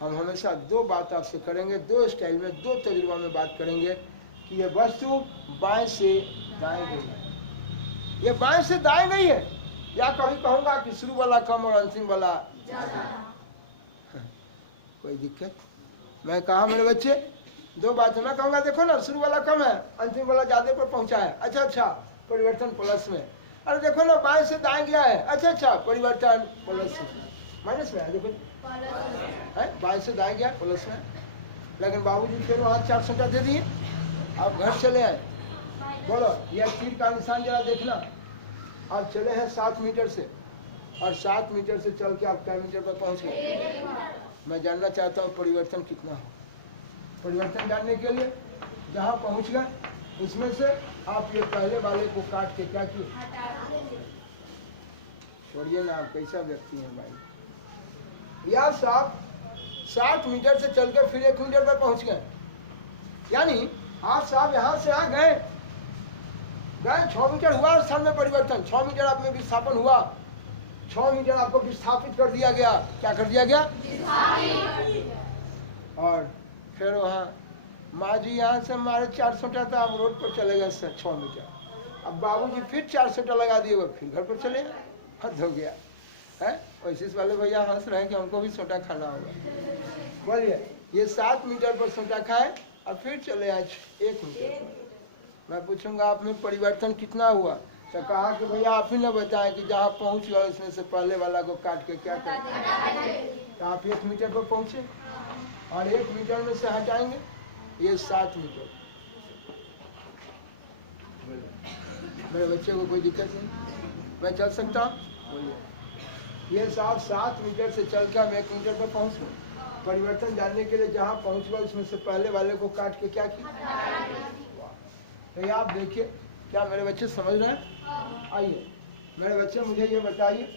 हम हमेशा 2 बात आपसे करेंगे, 2 स्टाइल में, 2 तजुर्बा में बात करेंगे कि ये वस्तु बाएं से दाएं गई है, ये बाएं से दाएं गई है, या कभी कहूंगा कि शुरू वाला कम और अंतिम वाला ज्यादा। कोई दिक्कत? मैं कहा मेरे बच्चे 2 बातें मैं कहूंगा, देखो ना शुरू वाला कम है, अंतिम वाला ज्यादा पर पहुंचा है, अच्छा परिवर्तन प्लस में। अरे देखो ना बाएं से दाएं गया है, अच्छा परिवर्तन प्लस में। माइनस में है, देखो है, बाएं से दाएं गया प्लस में। लेकिन बाबूजी फिर वहाँ 4 सटा दे दिए, आप घर चले आए। बोलो यह तीर का निशान जरा देखना। आप चले हैं 7 मीटर से और 7 मीटर से चल के आप कै मीटर पर पहुंच गए? मैं जानना चाहता हूँ परिवर्तन कितना हो। परिवर्तन जानने के लिए जहाँ पहुंच गए उसमें से आप ये पहले वाले को काट के क्या किए? छोड़िए ना, आप कैसा व्यक्ति हैं भाई। या साहब 7 मीटर से चल के फिर 1 मीटर पर पहुंच गए, यानी आप साहब यहाँ से आ गए 6 मीटर हुआ स्थान में परिवर्तन, 6 मीटर आप में विस्थापन हुआ, 6 मीटर आपको विस्थापित कर दिया गया। क्या कर दिया गया? और फिर वहाँ माँ जी यहाँ से हमारे 4 सटा था, आप रोड पर चले गए 6 मीटर। अब बाबूजी फिर 4 सटा लगा दिए, वो फिर घर पर चले, हद हो गया है। वैसे वाले भैया हंस रहे हैं कि हमको भी सोटा खाना होगा। बोलिए ये 7 मीटर पर सोटा खाए और फिर चले आए 1 मीटर पर। मैं पूछूंगा आप में परिवर्तन कितना हुआ? तो कहा कि भैया आप ही ना बताएं कि जहाँ पहुँच गए उसमें से पहले वाला को काट के क्या करें? तो आप 1 मीटर पर पहुँचे और 1 मीटर में से हटाएंगे ये 7 मीटर। मेरे बच्चे को कोई दिक्कत नहीं, मैं चल सकता हूँ। ये साहब 7 मीटर से चल कर मैं 1 मीटर पर पहुँच गया। परिवर्तन जानने के लिए जहाँ पहुँच गया उसमें से पहले वाले को काट के क्या किया। तो ये आप देखिए, क्या मेरे बच्चे समझ रहे हैं? आइए मेरे बच्चे मुझे ये बताइए,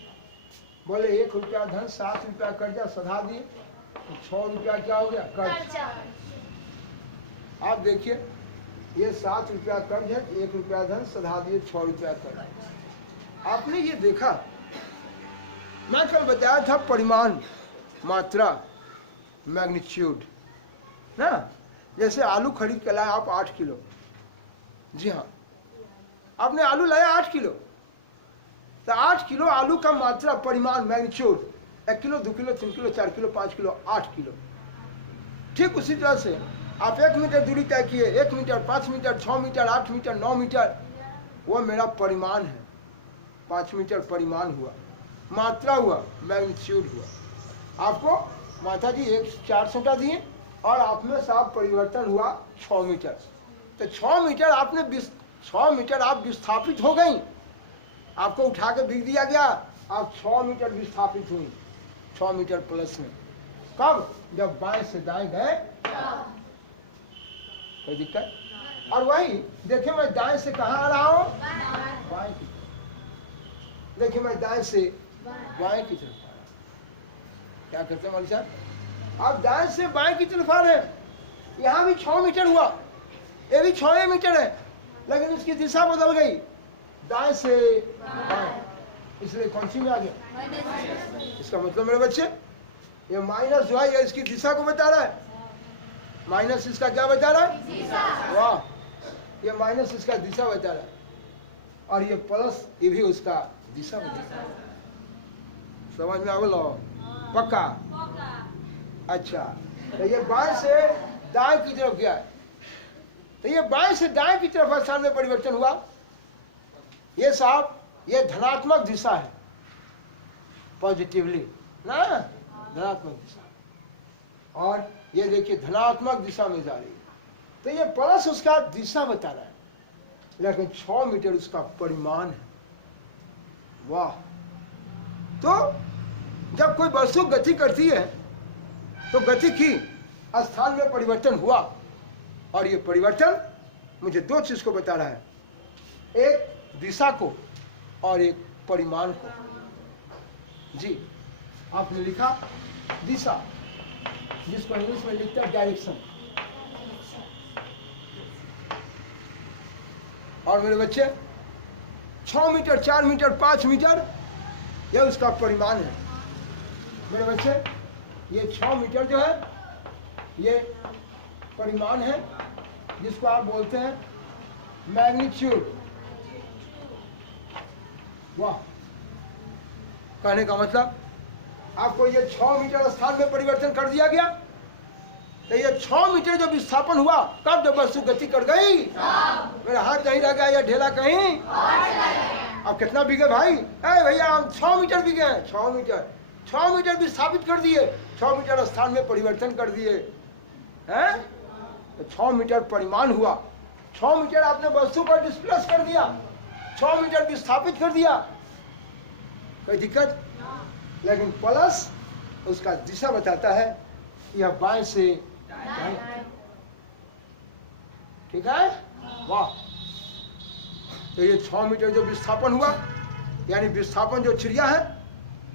बोले 1 रुपया धन 7 रुपया कर्जा सधा दिए तो 6 रुपया क्या हो गया कर्ज। आप देखिए ये 7 रुपया कर्ज है, 1 रुपया धन सधा दिए 6 रुपया कर्ज। आपने ये देखा, मैं कल बताया था परिमाण, मात्रा, मैग्नीट्यूड ना। जैसे आलू खरीद के लाए आप 8 किलो, जी हाँ आपने आलू लाया 8 किलो, तो 8 किलो आलू का मात्रा, परिमाण, magnitude 1 kilo 2 kilo 3 kilo 4 kilo 5 kilo 8 kilo. ठीक उसी तरह से आप 1 मीटर दूरी तय किए, 1 metre 5 metre 6 metre 8 metre 9 metre, वो मेरा परिमाण है। 5 मीटर परिमाण हुआ, मात्रा हुआ, मैग्नीट्यूड हुआ। आपको माता जी 4 सोटा दिए और आप में साफ परिवर्तन हुआ 6 मीटर। तो 6 मीटर आपने 6 मीटर आप विस्थापित हो गई, आपको उठा के बिक दिया गया, आप 6 मीटर विस्थापित हुई, 6 मीटर प्लस में। कब? जब बाएं से दाएं गए, कोई दिक्कत? और वही देखिए मैं दाएं से कहाँ आ रहा हूँ, बाएं की तरफ। देखिए मैं दाएं से बाएं की तरफ आ रहा हूँ। क्या करते हैं मौलवी साहब, आप दाएं से बाएं की तरफ आ रहे हैं। यहाँ भी 6 मीटर हुआ, ये भी 6 मीटर है, लेकिन इसकी दिशा बदल गई, दाएं से बाएं, इसलिए कौन सी में आ गया। इसका मतलब मेरे बच्चे ये माइनस जो है ये इसकी दिशा को बता रहा है। माइनस इसका क्या बता रहा है, वाह, ये माइनस इसका दिशा बता रहा है, और ये प्लस ये भी उसका दिशा बता रहा है। समझ में आ बोलो पक्का? अच्छा, तो ये बाएं से दाएं की तरफ गया है, तो ये बाएं से दाएं की तरफ स्थान में परिवर्तन हुआ। ये साहब ये धनात्मक दिशा है, पॉजिटिवली ना, धनात्मक दिशा, और ये देखिए धनात्मक दिशा में जा रही है। तो ये प्लस उसका दिशा बता रहा है, लेकिन 6 मीटर उसका परिमाण है। वाह, तो जब कोई वस्तु गति करती है तो गति की स्थान में परिवर्तन हुआ, और ये परिवर्तन मुझे 2 चीज को बता रहा है, एक दिशा को और एक परिमाण को। जी आपने लिखा दिशा, जिसको इंग्लिश में लिखता है डायरेक्शन। और मेरे बच्चे 6 मीटर 4 मीटर 5 मीटर यह उसका परिमाण है। मेरे बच्चे ये 6 मीटर जो है ये परिमाण है, जिसको आप बोलते हैं मैग्नीट्यूड। वाह, कहने का मतलब आपको ये 6 मीटर स्थान में परिवर्तन कर दिया गया। तो ये 6 मीटर जो विस्थापन हुआ, कब जब वस्तु गति कर गई, मेरा हाथ कहीं रह गया या ढेला कहीं। अब कितना बिके भाई? अरे भैया हम 6 मीटर बिके हैं, 6 मीटर विस्थापित कर दिए, 6 मीटर स्थान में परिवर्तन कर दिए हैं। तो 6 मीटर परिमाण हुआ, 6 मीटर आपने वस्तु पर डिस्प्लेस कर दिया, 6 मीटर विस्थापित कर दिया, कोई दिक्कत? लेकिन प्लस उसका दिशा बताता है, यह बाएं से दाएं। ठीक है, वाह। तो ये 6 मीटर जो विस्थापन हुआ, यानी विस्थापन जो चिड़िया है,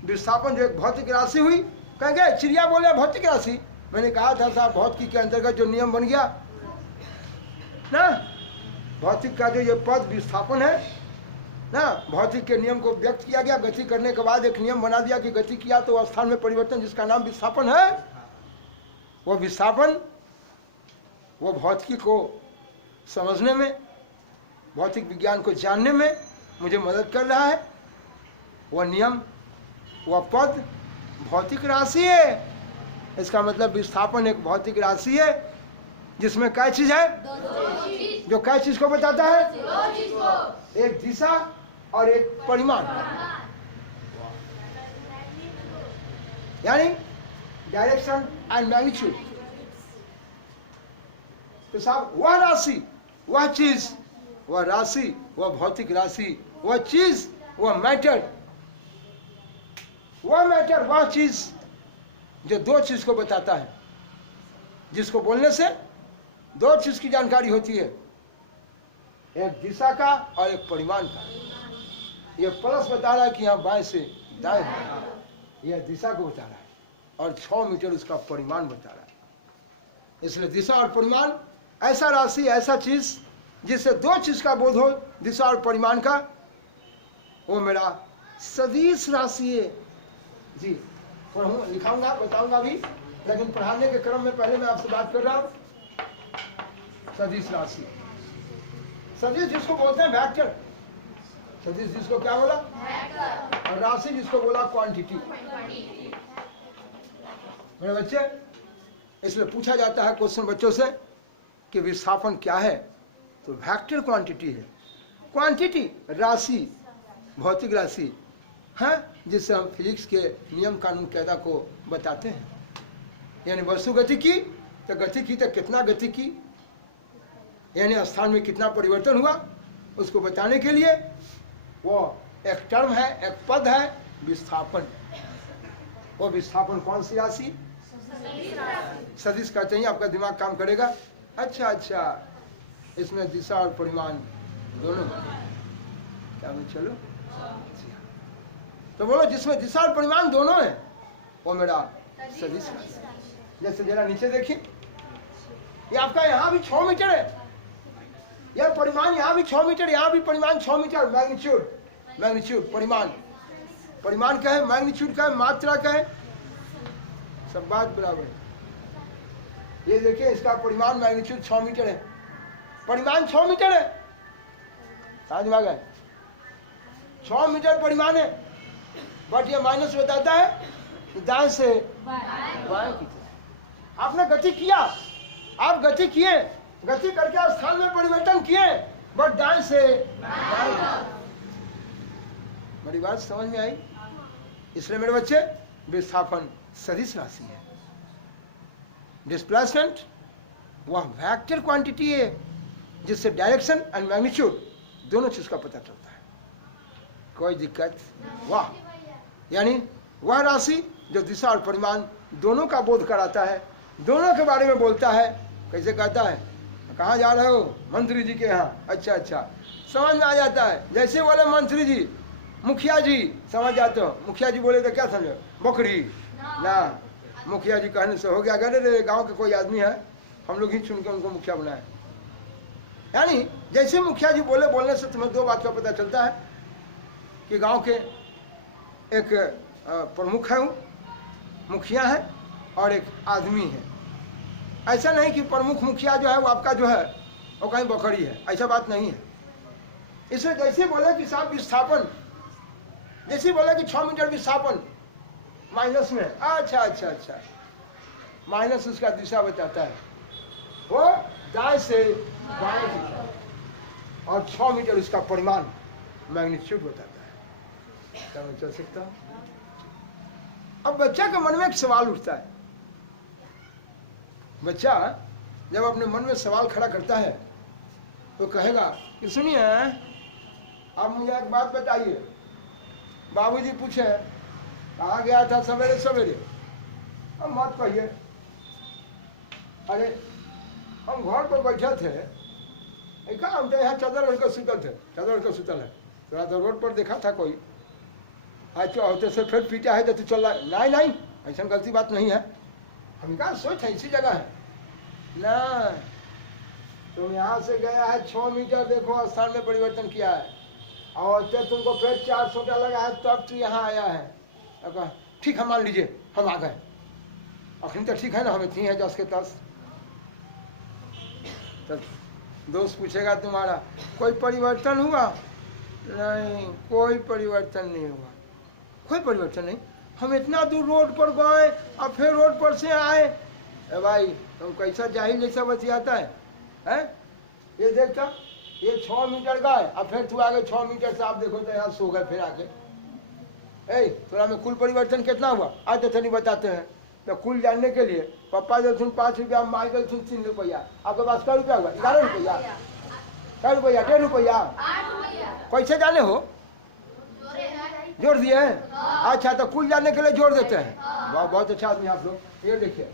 विस्थापन जो एक भौतिक राशि हुई। कहेंगे चिड़िया बोले भौतिक राशि, मैंने कहा था साहब भौतिकी के अंतर्गत जो नियम बन गया ना, भौतिक का जो ये पद विस्थापन है ना, भौतिक के नियम को व्यक्त किया गया। गति करने के बाद एक नियम बना दिया कि गति किया तो स्थान में परिवर्तन, जिसका नाम विस्थापन है। वो विस्थापन वो भौतिकी को समझने में, भौतिक विज्ञान को जानने में मुझे मदद कर रहा है। वह नियम, वह पद भौतिक राशि है। इसका मतलब विस्थापन एक भौतिक राशि है जिसमें क्या चीज है, जो क्या चीज को बताता है, एक दिशा और एक परिमाण, यानी डायरेक्शन एंड मैग्नीट्यूड। तो साहब वह राशि, वह चीज, वह राशि, वह भौतिक राशि, वह चीज, वह मैटर, वह चीज जो दो चीज को बताता है, जिसको बोलने से दो चीज की जानकारी होती है, एक दिशा का और एक परिमाण का। ये प्लस बता रहा है कि यहाँ बाएं से दाएं है, यह दिशा को बता रहा है, और 6 मीटर उसका परिमाण बता रहा है। इसलिए दिशा और परिमाण, ऐसा राशि, ऐसा चीज जिससे दो चीज का बोध हो, दिशा और परिमाण का, वो मेरा सदिश राशि है जी। पढ़ूँ, लिखाऊंगा, बताऊंगा भी, लेकिन पढ़ाने के क्रम में पहले मैं आपसे बात कर रहा हूं। सदिश राशि, सदिश जिसको बोलते हैं वेक्टर, सदिश जिसको क्या बोला, और राशि जिसको बोला क्वांटिटी। मेरे बच्चे, इसलिए पूछा जाता है क्वेश्चन बच्चों से कि विस्थापन क्या है, तो वेक्टर क्वांटिटी है। क्वांटिटी राशि, भौतिक राशि है, जिससे हम फिजिक्स के नियम कानून कायदा को बताते हैं। यानी वस्तु गति की तो कितना गति की, यानी स्थान में कितना परिवर्तन हुआ, उसको बताने के लिए वो एक टर्म है, एक पद है, विस्थापन। वो विस्थापन कौन सी राशि, सदिश कहते हैं। आपका दिमाग काम करेगा। अच्छा, इसमें दिशा और परिमाण दोनों क्या मैं चलो, तो बोलो जिसमें दिशा और परिमाण दोनों है वो मेरा सदिश राशि। जैसे जरा नीचे देखिए, ये आपका यहाँ भी 6 मीटर है, यह परिमाण यहाँ भी 6 मीटर, यहाँ भी परिमाण 6 मीटर। मैग्नीट्यूड परिमाण का है, मैग्नीट्यूड का है, मात्रा का है, सब बात बराबर है। ये देखिए, इसका परिमाण मैग्नीट्यूड 6 मीटर है, परिमाण 6 मीटर है, समझ में आ गया, 6 मीटर परिमाण है। बट ये माइनस बताता है दाएं से बाएं की तरफ। आपने गति किया, आप गति किए, गति करके स्थान में परिवर्तन किए, बट दाएं से बाएं। मेरी बात समझ में आई? इसलिए मेरे बच्चे, विस्थापन सदिश राशि है। डिस्प्लेसमेंट वह वेक्टर क्वांटिटी है, जिससे डायरेक्शन एंड मैग्नीट्यूड दोनों चीज का पता चलता है। कोई दिक्कत? वाह, यानी वह राशि जो दिशा और परिमाण दोनों का बोध कराता है, दोनों के बारे में बोलता है। कैसे कहता है, कहाँ जा रहे हो? मंत्री जी के यहाँ। अच्छा, समझ में आ जाता है। जैसे बोले मंत्री जी, मुखिया जी, समझ जाते हो। मुखिया जी बोले तो क्या समझो, बकरी ना, मुखिया जी कहने से हो गया। अगर गांव के कोई आदमी है, हम लोग ही चुन के उनको मुखिया बनाए। यानी जैसे मुखिया जी बोले, बोलने से तुम्हें दो बात का पता चलता है कि गांव के एक प्रमुख है, मुखिया है, और एक आदमी है। ऐसा नहीं कि प्रमुख मुखिया जो है वो आपका जो है वो कहीं बकरी है, ऐसा बात नहीं है। इसलिए जैसे बोले कि साहब विस्थापन, जैसे बोले कि 6 मीटर विस्थापन माइनस में, अच्छा, माइनस उसका दिशा बताता है, वो दाएं से बाएं की तरफ, और 6 मीटर उसका परिमाण मैग्नीट्यूड बताता है। क्या मैं चल सकता हूँ? अब बच्चा के मन में एक सवाल उठता है। बच्चा जब अपने मन में सवाल खड़ा करता है तो कहेगा कि सुनिए, आप मुझे एक बात बताइए। बाबूजी पूछे, कहाँ गया था सवेरे सवेरे? अब मत कहिए, अरे हम घर पर बैठे थे, हम तो यहाँ चादर ओढ़ कर सुतल थे, चादर ओढ़ कर सुतल है, थोड़ा तो रोड पर देखा था कोई, आज तो होते से फिर पीटा है तो तू चल रहा। नहीं, ऐसा गलती बात नहीं है। हम कहा सोच है इसी जगह है ना, तुम यहाँ से गया है 6 मीटर, देखो स्थान में परिवर्तन किया है, और तो तुमको फिर 4 सोटा लगा है, तब तू यहाँ आया है। ठीक है, मान लीजिए हम आ गए, अखनी तो ठीक है ना, हमें थी है 10 के 10। तब दोस्त पूछेगा तुम्हारा कोई परिवर्तन हुआ? नहीं, कोई परिवर्तन नहीं हुआ। कोई परिवर्तन नहीं, हम इतना दूर रोड पर गए और फिर रोड पर से आए। भाई तुम कैसा जाहिल जैसा बतियाता है? ये देखता, ये 6 मीटर गए और फिर तू आगे 6 मीटर से आप देखो तो यहाँ सो गए फिर आके। थोड़ा में कुल परिवर्तन कितना हुआ आज तो नहीं बताते हैं। तो कुल जानने के लिए पप्पा देते 5 रुपया, माँ देते 3 रुपया, आपके पास क्या रुपया हुआ? 11 रुपया, क्या रुपया? 1.5 रुपया। कैसे जाने हो? जोड़ दिए हैं? अच्छा, तो कुल जानने के लिए जोड़ देते हैं। बहुत अच्छा आदमी आप लोग। ये देखिए,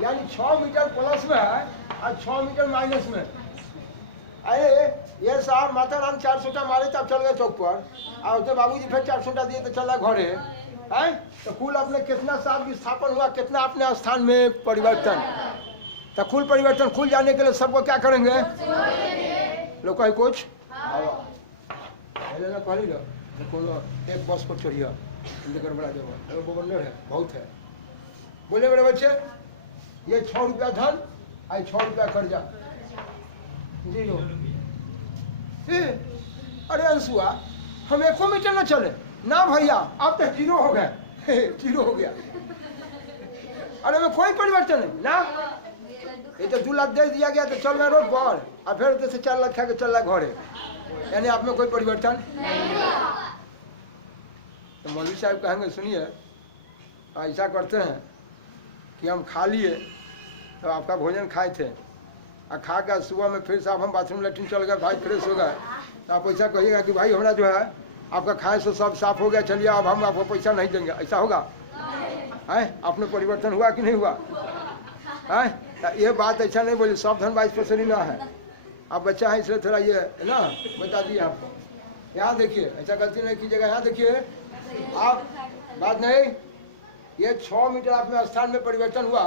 यानी 6 मीटर प्लस में है और 6 मीटर माइनस में। अरे ये साहब माता राम 4 सूटा मारे तब चल गए चौक पर, और तो बाबूजी फिर 4 सूटा दिए तो चला घरे है। तो कुल अपने कितना साल विस्थापन हुआ, कितना अपने स्थान में परिवर्तन। तो कुल परिवर्तन कुल जाने के लिए सबको क्या करेंगे? लोग कहीं कुछ कहली लो एक बस पर चढ़िए लेकर बड़ा जगह गवर्नर है, बहुत है। बोले बड़े बच्चे, ये 6 रुपया धन आई 6 रुपया कर्जा जीरो। अरे अंशुआ, हम 1 मीटर न चले ना भैया, आप तो जीरो हो गए। जीरो हो गया। अरे में कोई परिवर्तन नहीं ना। ये तो 2 लाख दे दिया गया तो चल रहा रोड पर, और फिर जैसे 4 लाख खा के चल रहा घरे, यानी आप में कोई परिवर्तन नहीं। तो मौलवी साहब कहेंगे सुनिए, ऐसा करते हैं कि हम खा लिए तो आपका भोजन खाए थे, और खा कर सुबह में फिर साहब हम बाथरूम लेटरिन चल गए, भाई फ्रेश हो गए, तो आप ऐसा कहिएगा कि भाई हमारा जो है आपका खाए से सब साफ हो गया, चलिए अब हम आपको पैसा नहीं देंगे। ऐसा होगा? है आपने परिवर्तन हुआ कि नहीं हुआ? है ये बात ऐसा नहीं बोलिए, सब धन 22% ना है। आप बच्चा है इसलिए थोड़ा ये ना बता दिए आपको। यहाँ देखिए, ऐसा गलती नहीं कीजिएगा। यहाँ देखिए आप, बात नहीं, ये 6 मीटर आप में स्थान में परिवर्तन हुआ,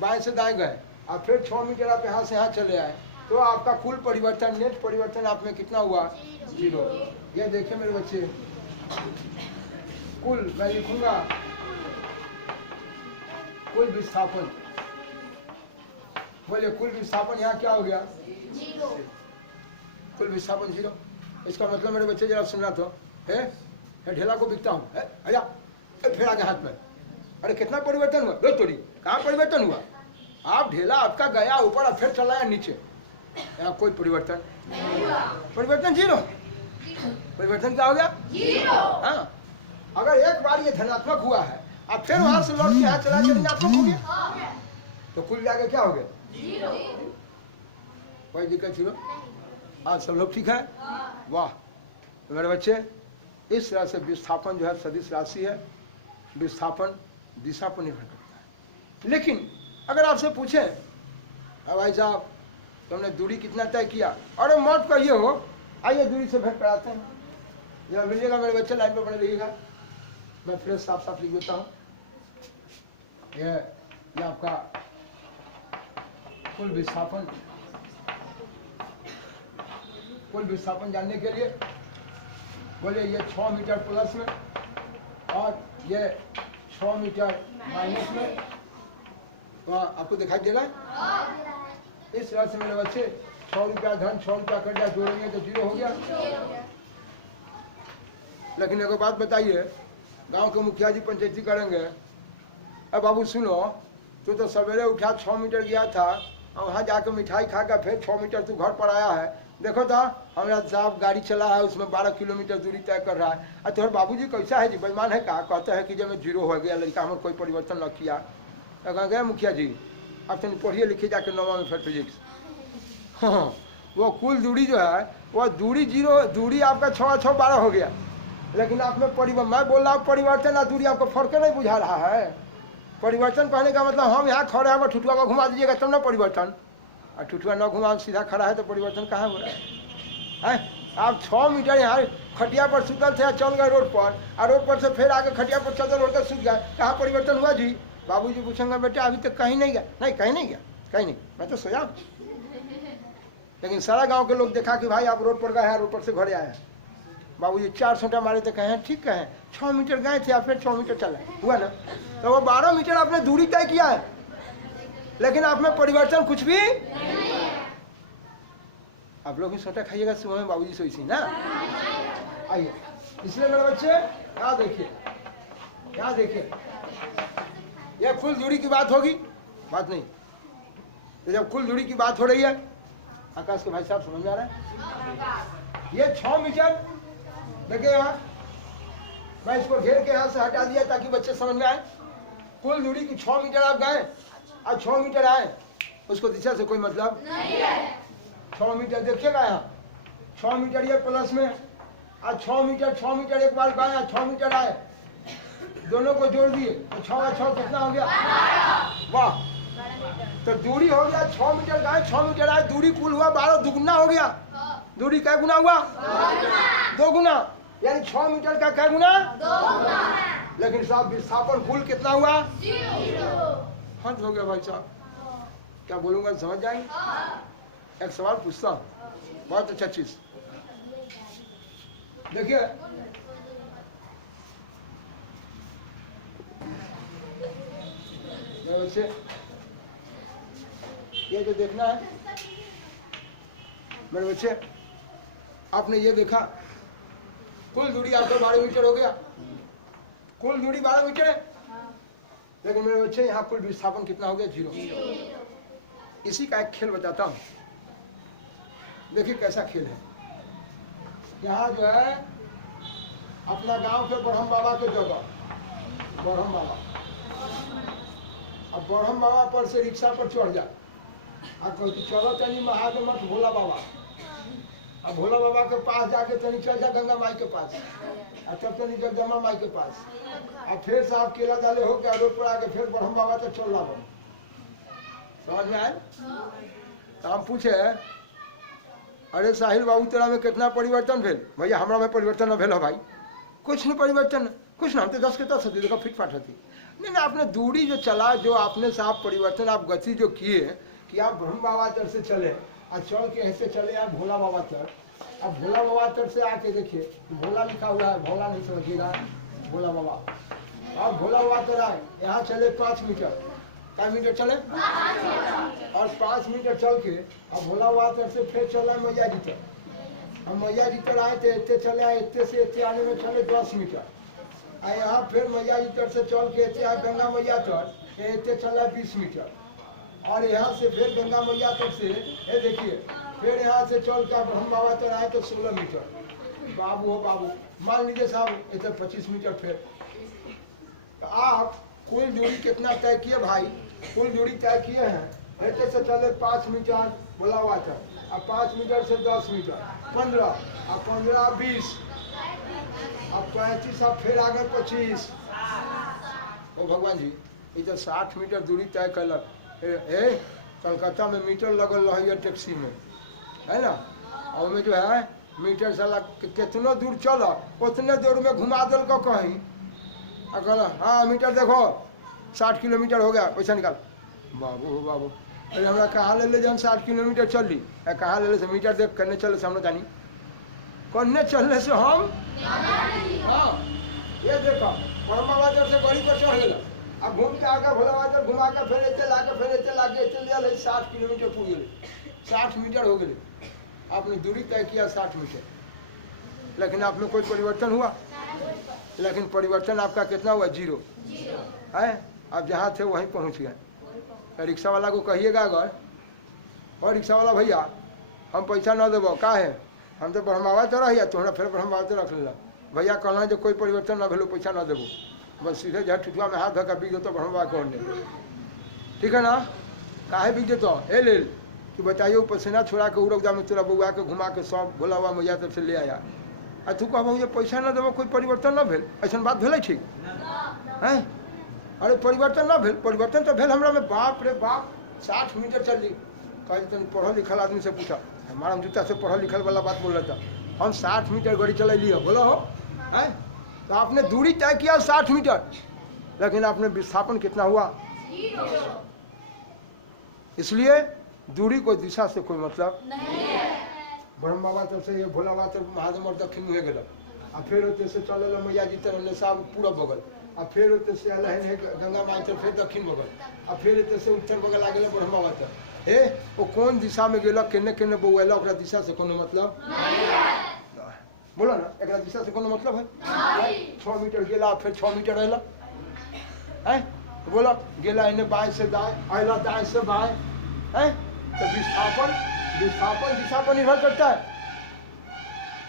बाएं से दाएं गए, और फिर 6 मीटर आप यहाँ से यहाँ चले आए, तो आपका कुल परिवर्तन, नेट परिवर्तन आप में कितना हुआ? 0। ये देखिए मेरे बच्चे, कुल मैं लिखूंगा कुल विस्थापन। बोले कुल विस्थापन यहाँ क्या हो गया? 0। कुल विस्थापन 0। इसका मतलब मेरे बच्चे जरा सुनना तो है, ढेला को बिकता हूँ, फिर आगे हाथ में। अरे कितना परिवर्तन हुआ? दो तोड़ी, कहाँ परिवर्तन हुआ? आप ढेला आपका गया ऊपर और फिर चला नीचे, यहाँ कोई परिवर्तन? परिवर्तन 0। परिवर्तन क्या हो गया? 0। हाँ, अगर एक बार ये धनात्मक हुआ है और फिर वहां से लौट के यहाँ चला के ऋणात्मक हो गया, तो कुल जाके क्या हो गया? 0। कोई दिक्कत 0? आज सब लोग ठीक है? वाह। तो मेरे बच्चे, इस तरह से विस्थापन जो है सदिश राशि है, विस्थापन दिशा पर निर्भर करता है। लेकिन अगर आपसे पूछे भाई साहब तुमने दूरी कितना तय किया, अरे मत कहिए हो, आइए दूरी से भेंट कराते हैं, जरा मिलिएगा मेरे बच्चे, लाइन पर बने रहिएगा, मैं फिर साफ साफ लिख देता हूँ। ये आपका कुल विस्थापन, कुल विस्थापन जानने के लिए बोले ये 6 मीटर प्लस में और ये 6 मीटर माइनस में, तो आपको दिखाई दे रहा है? इस तरह से मेरे बच्चे 6 रुपया धन 6 रुपया कर्जा जोड़ेंगे तो 0 हो गया। लेकिन एक बात बताइए, गांव के मुखिया जी पंचायती करेंगे, अब बाबू सुनो, तू तो सवेरे उठा 6 मीटर गया था और वहाँ जाकर मिठाई खा कर फिर 6 मीटर तू घर पर आया है, देखो था हमारा साहब गाड़ी चला है उसमें 12 किलोमीटर दूरी तय कर रहा है, और तुम्हारे बाबूजी कैसा है जी, बेईमान है का? कहते हैं कि जब मैं 0 हो गया, लड़का हमारे कोई परिवर्तन न किया। तो कहा गया मुखिया जी अब तुम पढ़िए लिखिए जाकर 9वां में फिर फिजिक्स। हाँ, वो कुल दूरी जो है वो दूरी 0, दूरी आपका 6 6 12 हो गया, लेकिन आप में परिवर्तन, मैं बोल रहा हूँ परिवर्तन और दूरी आपको फर्क नहीं बुझा रहा है। परिवर्तन कहने का मतलब हम यहाँ खड़े हैं, ठुठुआ को घुमा दीजिएगा तब ना परिवर्तन, और ठुठुआ न घुमा सीधा खड़ा है तो परिवर्तन कहाँ हो रहा है? आप 6 मीटर यहाँ खटिया पर सुतल थे, चल गए रोड पर, और रोड पर से फिर आके खटिया पर चलते रोड पर सुत गए, कहाँ परिवर्तन हुआ जी? बाबूजी पूछेंगे बेटा अभी तक कहीं नहीं गया, नहीं कहीं नहीं गया, कहीं नहीं, मैं तो सोया। लेकिन सारा गांव के लोग देखा कि भाई आप रोड पर गए हैं, रोड पर से घरे आए हैं, बाबूजी 4 सूटा मारे तो कहे ठीक कहे 6 मीटर गए थे, फिर 6 मीटर चला हुआ ना, तो वो 12 मीटर आपने दूरी तय किया है, लेकिन आप में परिवर्तन कुछ भी नहीं। आप लोग भी सोटा खाइएगा सुबह में बाबूजी से इसी ना। आइए, इसलिए मेरे बच्चे क्या देखिए, क्या देखिए, यह कुल दूरी की बात होगी, बात नहीं। तो जब कुल दूरी की बात हो रही है, आकाश के भाई साहब समझ में आ रहा है? ये 6 मीटर देखिए यहाँ, मैं इसको घेर के यहाँ से हटा दिया ताकि बच्चे समझ में आए। कुल दूरी की 6 मीटर आप गए और 6 मीटर आए, उसको दिशा से कोई मतलब नहीं है। 6 मीटर देखिएगा यहाँ, 6 मीटर ये प्लस में और 6 मीटर एक बार गए और 6 मीटर आए, दोनों को जोड़ दिए तो 6 और 6 कितना हो गया? वाह, तो दूरी हो गया 6 मीटर गए 6 मीटर आए, दूरी कुल हुआ 12, दुगुना हो गया। दूरी क्या गुना हुआ? 2 गुना, यानी 6 मीटर का क्या गुना? 2 गुना। लेकिन साहब विस्थापन कुल कितना हुआ? 0। हद हो गया भाई साहब, क्या बोलूंगा समझ जाएंगे? एक सवाल पूछता हूँ, बहुत अच्छा चीज देखिए, ये जो देखना है मेरे बच्चे, आपने ये देखा कुल दूरी आपको 12 मीटर हो गया, कुल दूरी 12 मीटर है, लेकिन मेरे बच्चे यहाँ कुल विस्थापन कितना हो गया? 0। इसी का एक खेल बताता हूँ, देखिए कैसा खेल है। यहाँ जो है अपना गांव के ब्रह्म बाबा के जगह, ब्रह्म बाबा, अब ब्रह्म बाबा पर से रिक्शा पर चढ़ जाए, अब कहती चलो तनी महादेव मठ भोला बाबा, अब भोला बाबा के पास जाके तनी चल जा गंगा माई के पास, और तब तनी जगदम्बा माई के पास, अब फिर साहब केला डाले हो के रोड पर आके फिर ब्रह्म बाबा तक चल रहा। समझ में आए? तो हम पूछे, अरे साहिल बाबू तेरा में कितना परिवर्तन भेल? भैया हमरा में परिवर्तन न भेल है भाई, कुछ नहीं परिवर्तन, कुछ ना, हम तो 10 के 10 होती, देखो फिट फाट होती नहीं ना। आपने दूरी जो चला, जो आपने साहब परिवर्तन, आप गति जो किए कि आप ब्रह्म बाबा तर से चले और चल के ऐसे चले आप भोला बाबा तर, अब भोला बाबा तर से आके देखिए भोला लिखा हुआ है, भोला नहीं समझिएगा, भोला बाबा, अब भोला बाबा तर आए, यहाँ चले 5 मीटर, क्या मीटर चले? और 5 मीटर चल के अब भोला बाबा तर से फिर चला मैया जी तर, हम मैया जी तर आए थे, इतने चले आए, इतने से इतने आने में चले 10 मीटर, और यहाँ फिर मैया जी तर से चल के इतने आए गंगा मैया तर, इतने चला 20 मीटर, और यहाँ से फिर गंगा मैया तर से ये देखिए फिर यहाँ से चल के ब्रह्म बाबा तर आए तो 16 मीटर। बाबू हो बाबू, मान लीजिए साहब इतने 25 मीटर फिर, तो आप कुल दूरी कितना तय किए भाई? कुल दूरी तय किए हैं, ऐसे से चले 5 मीटर बोला हुआ था, अब 5 मीटर से 10 मीटर 15, अब 15 20, अब 35, अब फिर आगे 25। ओ भगवान जी, इधर 60 मीटर दूरी तय कर, कलकत्ता में मीटर लगल रही है टैक्सी में, है ना, और में जो है मीटर साला कितना दूर चल उतने दूर में घुमा दिल को कहीं, अगर हाँ मीटर देखो 60 किलोमीटर हो गया, पैसा निकाल। बाबू हो बाबू, अरे हमरा कहाँ ले ले, जब 60 किलोमीटर चल ली, कहाँ ले ले से मीटर देख करने चले से हम जानी, करने चलने से हम हाँ ये देखो ब्रह्म बाबा से गाड़ी पर चढ़ गया, अब घूम के आकर भोला बाबा घुमा के फिर ऐसे लाके फिर ऐसे लाके चल 60 किलोमीटर पूछ गए, 60 मीटर हो गए, आपने दूरी तय किया 60 मीटर, लेकिन आप में कोई परिवर्तन हुआ? लेकिन परिवर्तन आपका कितना हुआ? 0 है। आप जहाँ थे वहीं पहुँच गए। रिक्शा वाला को कहिएगा अगर, और रिक्शा वाला भैया हम पैसा न देबो का है, हम तो ब्रह्मावा तो रहिए तोहरा फिर ब्रह्मावा तो रख लेला, भैया कहना जो कोई परिवर्तन न भेलो पैसा न देबो, बस सीधे झट ठुठुआ में हाथ धक्का बीज देते ब्रह्मावा कौन दे, ठीक है ना? काहे बीज देते ए ले कि बताइए पसीना छोड़ा के उड़क में तोरा बउआ के घुमा के सब भोला बाबा मैया तरफ से ले आया, आ तू कहबो ये पैसा न देबो कोई परिवर्तन न भेल, ऐसा बात भेलै ठीक है? अरे परिवर्तन न भेल, परिवर्तन तो भेल हमरा में, बाप रे बाप 60 मीटर चली, कहीं तनी पढ़ल लिखल आदमी से पूछा, हमारा जूता से पढ़ल लिखल वाला बात बोल रहा था, हम 60 मीटर गाड़ी चलैली है, बोला हो है? तो आपने दूरी तय किया 60 मीटर, लेकिन आपने विस्थापन कितना हुआ? इसलिए दूरी को दिशा से कोई मतलब नहीं है। ब्रह्म बाबा तरफ से ये भोला बाबा तरफ महादेव और दक्षिण हुए गल, आ फिर होते से चल मैया जी तरफ साहब पूरा बगल, आ फिर होते से अलहन है गंगा माई तरफ फिर दक्षिण बगल, आ फिर होते से उत्तर बगल आ गए ब्रह्म बाबा तरफ। हे वो कौन दिशा में गेल केने केने बउला, ओकरा दिशा से कोनो मतलब नहीं है। बोला ना, एकरा दिशा से कोनो मतलब है? 6 मीटर गेला फिर 6 मीटर रहला है, बोला गेला इन्हें बाएं से दाएं, आयला दाएं से बाएं है, तो विस्थापन दिशा पर निर्भर करता है,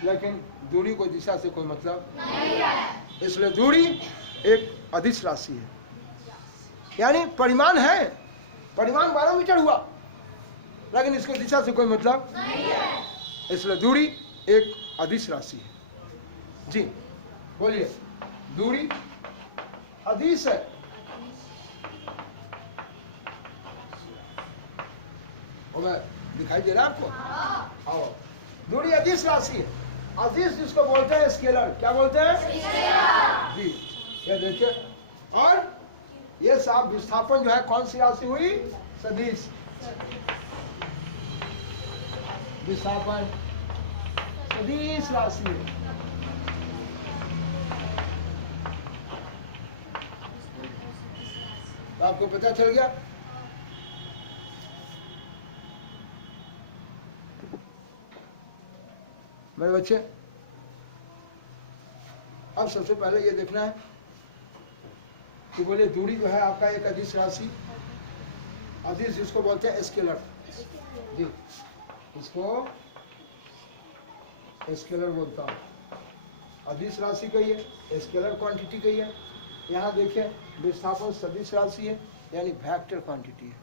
लेकिन दूरी को दिशा से कोई मतलब नहीं है। इसलिए दूरी एक अदिश राशि है, यानी परिमाण है, परिमाण 12 मीटर हुआ, लेकिन इसको दिशा से कोई मतलब नहीं है। इसलिए दूरी एक अदिश राशि है। जी बोलिए, दूरी अदिश है। दिखाई दे रहा है आपको? आओ, दूरी अदिश राशि है। अदिश जिसको बोलते हैं स्केलर, क्या बोलते हैं? स्केलर। जी ये देखिए, और ये साफ विस्थापन जो है कौन सी राशि हुई? सदिश। विस्थापन सदिश राशि है। तो आपको पता चल गया। मेरे बच्चे, अब सबसे पहले ये देखना है कि बोले दूरी जो है आपका एक अदिश राशि, अदिश जिसको बोलते हैं स्केलर। जी इसको स्केलर बोलता हूँ। अदिश राशि कही है, स्केलर क्वांटिटी कही है। यहाँ देखिए विस्थापन सदिश राशि है, यानी वेक्टर क्वांटिटी है।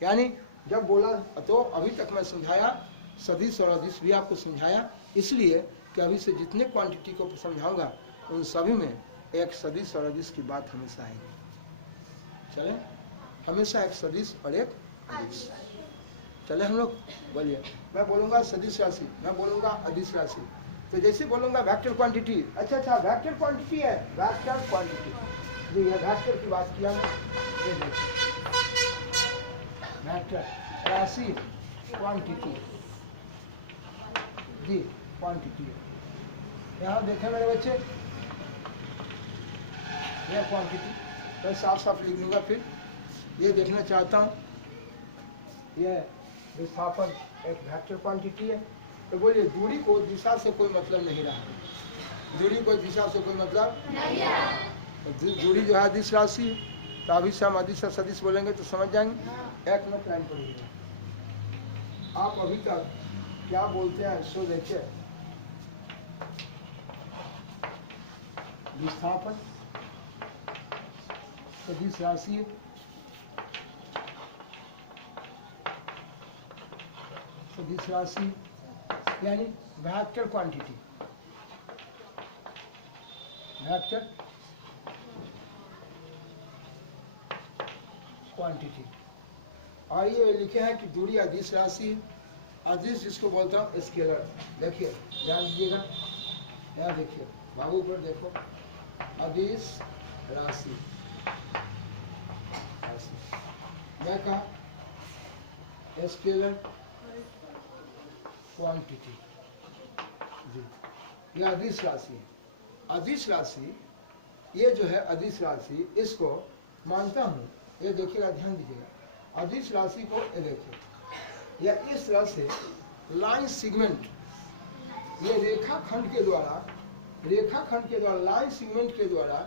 यानी जब बोला तो अभी तक मैं समझाया सदिश और अदिश भी आपको समझाया, इसलिए कि अभी से जितने क्वांटिटी को समझाऊंगा उन सभी में एक सदिश और अदिश की बात हमेशा आएगी। चले, हमेशा एक सदिश और एक अदिश। चले हम लोग, बोलिए। मैं बोलूँगा सदिश राशि, मैं बोलूँगा अदिश राशि, तो जैसे बोलूँगा वेक्टर क्वांटिटी। अच्छा अच्छा, वेक्टर क्वांटिटी है, वेक्टर क्वांटिटी। जी ये वेक्टर की बात किया मैं, ये देखिए वेक्टर राशि क्वांटिटी। जी क्वांटिटी है। यहाँ देखें मेरे बच्चे, यह क्वांटिटी तो साफ साफ लिख लूँगा। फिर ये देखना चाहता हूँ, यह विस्थापन एक वेक्टर क्वांटिटी है। तो बोलिए दूरी को दिशा से कोई मतलब नहीं रहा, दूरी को दिशा से कोई मतलब नहीं है। तो दूरी जो है अदिश राशि है, तो अभी से हम अदिश और सदिश बोलेंगे तो समझ जाएंगे। एक मिनट लाइन पढ़िएगा। आप अभी तक क्या बोलते हैं सो देखिए। विस्थापन सदिश राशि है, सदिश राशि यानी वेक्टर क्वांटिटी, वेक्टर क्वांटिटी। और ये लिखे हैं कि दूरी अदिश राशि है। अदिश जिसको बोलता हूँ स्केलर। देखिए ध्यान दीजिएगा, यहाँ देखिए बाबू ऊपर देखो, अदिश राशि, क्या कहा? Scalar quantity. जी ये अदिश राशि है। अदिश राशि ये जो है अदिश राशि, इसको मानता हूँ। ये देखिएगा, ध्यान दीजिएगा, अदिश राशि को ये देखिए, या इस तरह से लाइन सेगमेंट, ये रेखाखंड के द्वारा, रेखाखंड के द्वारा, लाइन सेगमेंट के द्वारा,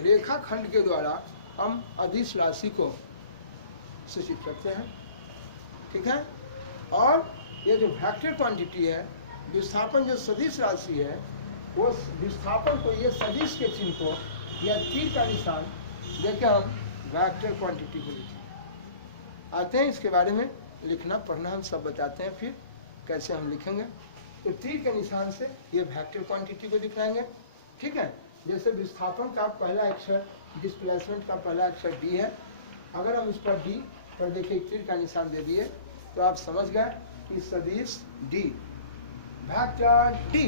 रेखाखंड के द्वारा हम अदिश राशि को सूचित करते हैं। ठीक है। और ये जो वेक्टर क्वांटिटी है, विस्थापन जो सदिश राशि है, वो विस्थापन को, ये सदिश के चिन्ह को या तीर का निशान देके हम वेक्टर क्वांटिटी को लिखते आते हैं। इसके बारे में लिखना पढ़ना हम सब बताते हैं, फिर कैसे हम लिखेंगे। तो तीर के निशान से ये वेक्टर क्वांटिटी को दिखाएंगे। ठीक है। जैसे विस्थापन का पहला अक्षर, डिस्प्लेसमेंट का पहला अक्षर डी है। अगर हम इस पर डी पर देखिए तीर का निशान दे दिए तो आप समझ गए कि सदिश डी, वेक्टर डी,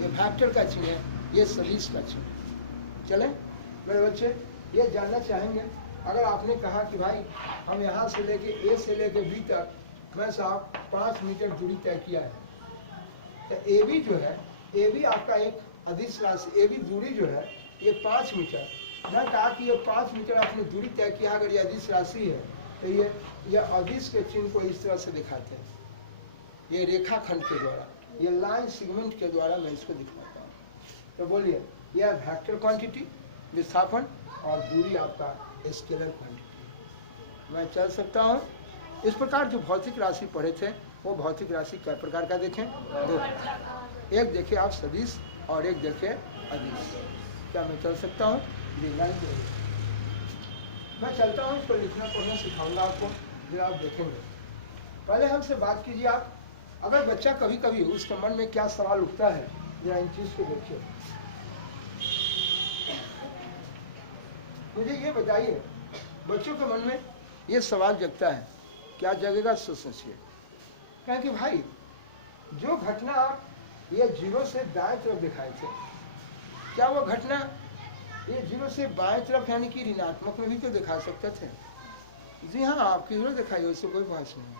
ये वेक्टर का चिन्ह है, ये सदिश का चिन्ह। चले मेरे बच्चे, ये जानना चाहेंगे, अगर आपने कहा कि भाई हम यहाँ से लेके ए से लेके बी तक मैं साहब 5 मीटर दूरी तय किया है, तो ए बी जो है, ए बी आपका एक अदिश राशि, ए बी दूरी जो है ये 5 मीटर। मैं कहा कि ये 5 मीटर आपने दूरी तय किया, अगर ये अदिश राशि है तो ये अदिश के चिन्ह को इस तरह से दिखाते हैं, ये रेखाखंड के द्वारा, ये लाइन सेगमेंट के द्वारा मैं इसको दिखाता हूँ। तो बोलिए, यह वेक्टर क्वांटिटी विस्थापन और दूरी आपका स्केलर क्वांटिटी। मैं चल सकता हूँ। इस प्रकार जो भौतिक राशि पढ़े थे वो भौतिक राशि कै प्रकार का देखें? 2। एक देखें आप सदिश और एक देखें अदिश। क्या मैं चल सकता हूँ? मैं चलता हूँ, इसको लिखना पढ़ना सिखाऊंगा आपको, फिर आप देखेंगे। पहले हमसे बात कीजिए आप, अगर बच्चा कभी कभी उसके मन में क्या सवाल उठता है, जरा इन चीज को देखिए। मुझे ये बताइए, बच्चों के मन में ये सवाल जगता है, क्या जगेगा सोचिए। कहें कि भाई जो घटना आप ये जीरो से दाएं तरफ दिखाए थे, क्या वो घटना ये जीरो से बाएं तरफ यानी कि ऋणात्मक में भी तो दिखा सकते थे? जी हाँ, आपकी जरूर दिखाई, उससे कोई बहस नहीं है।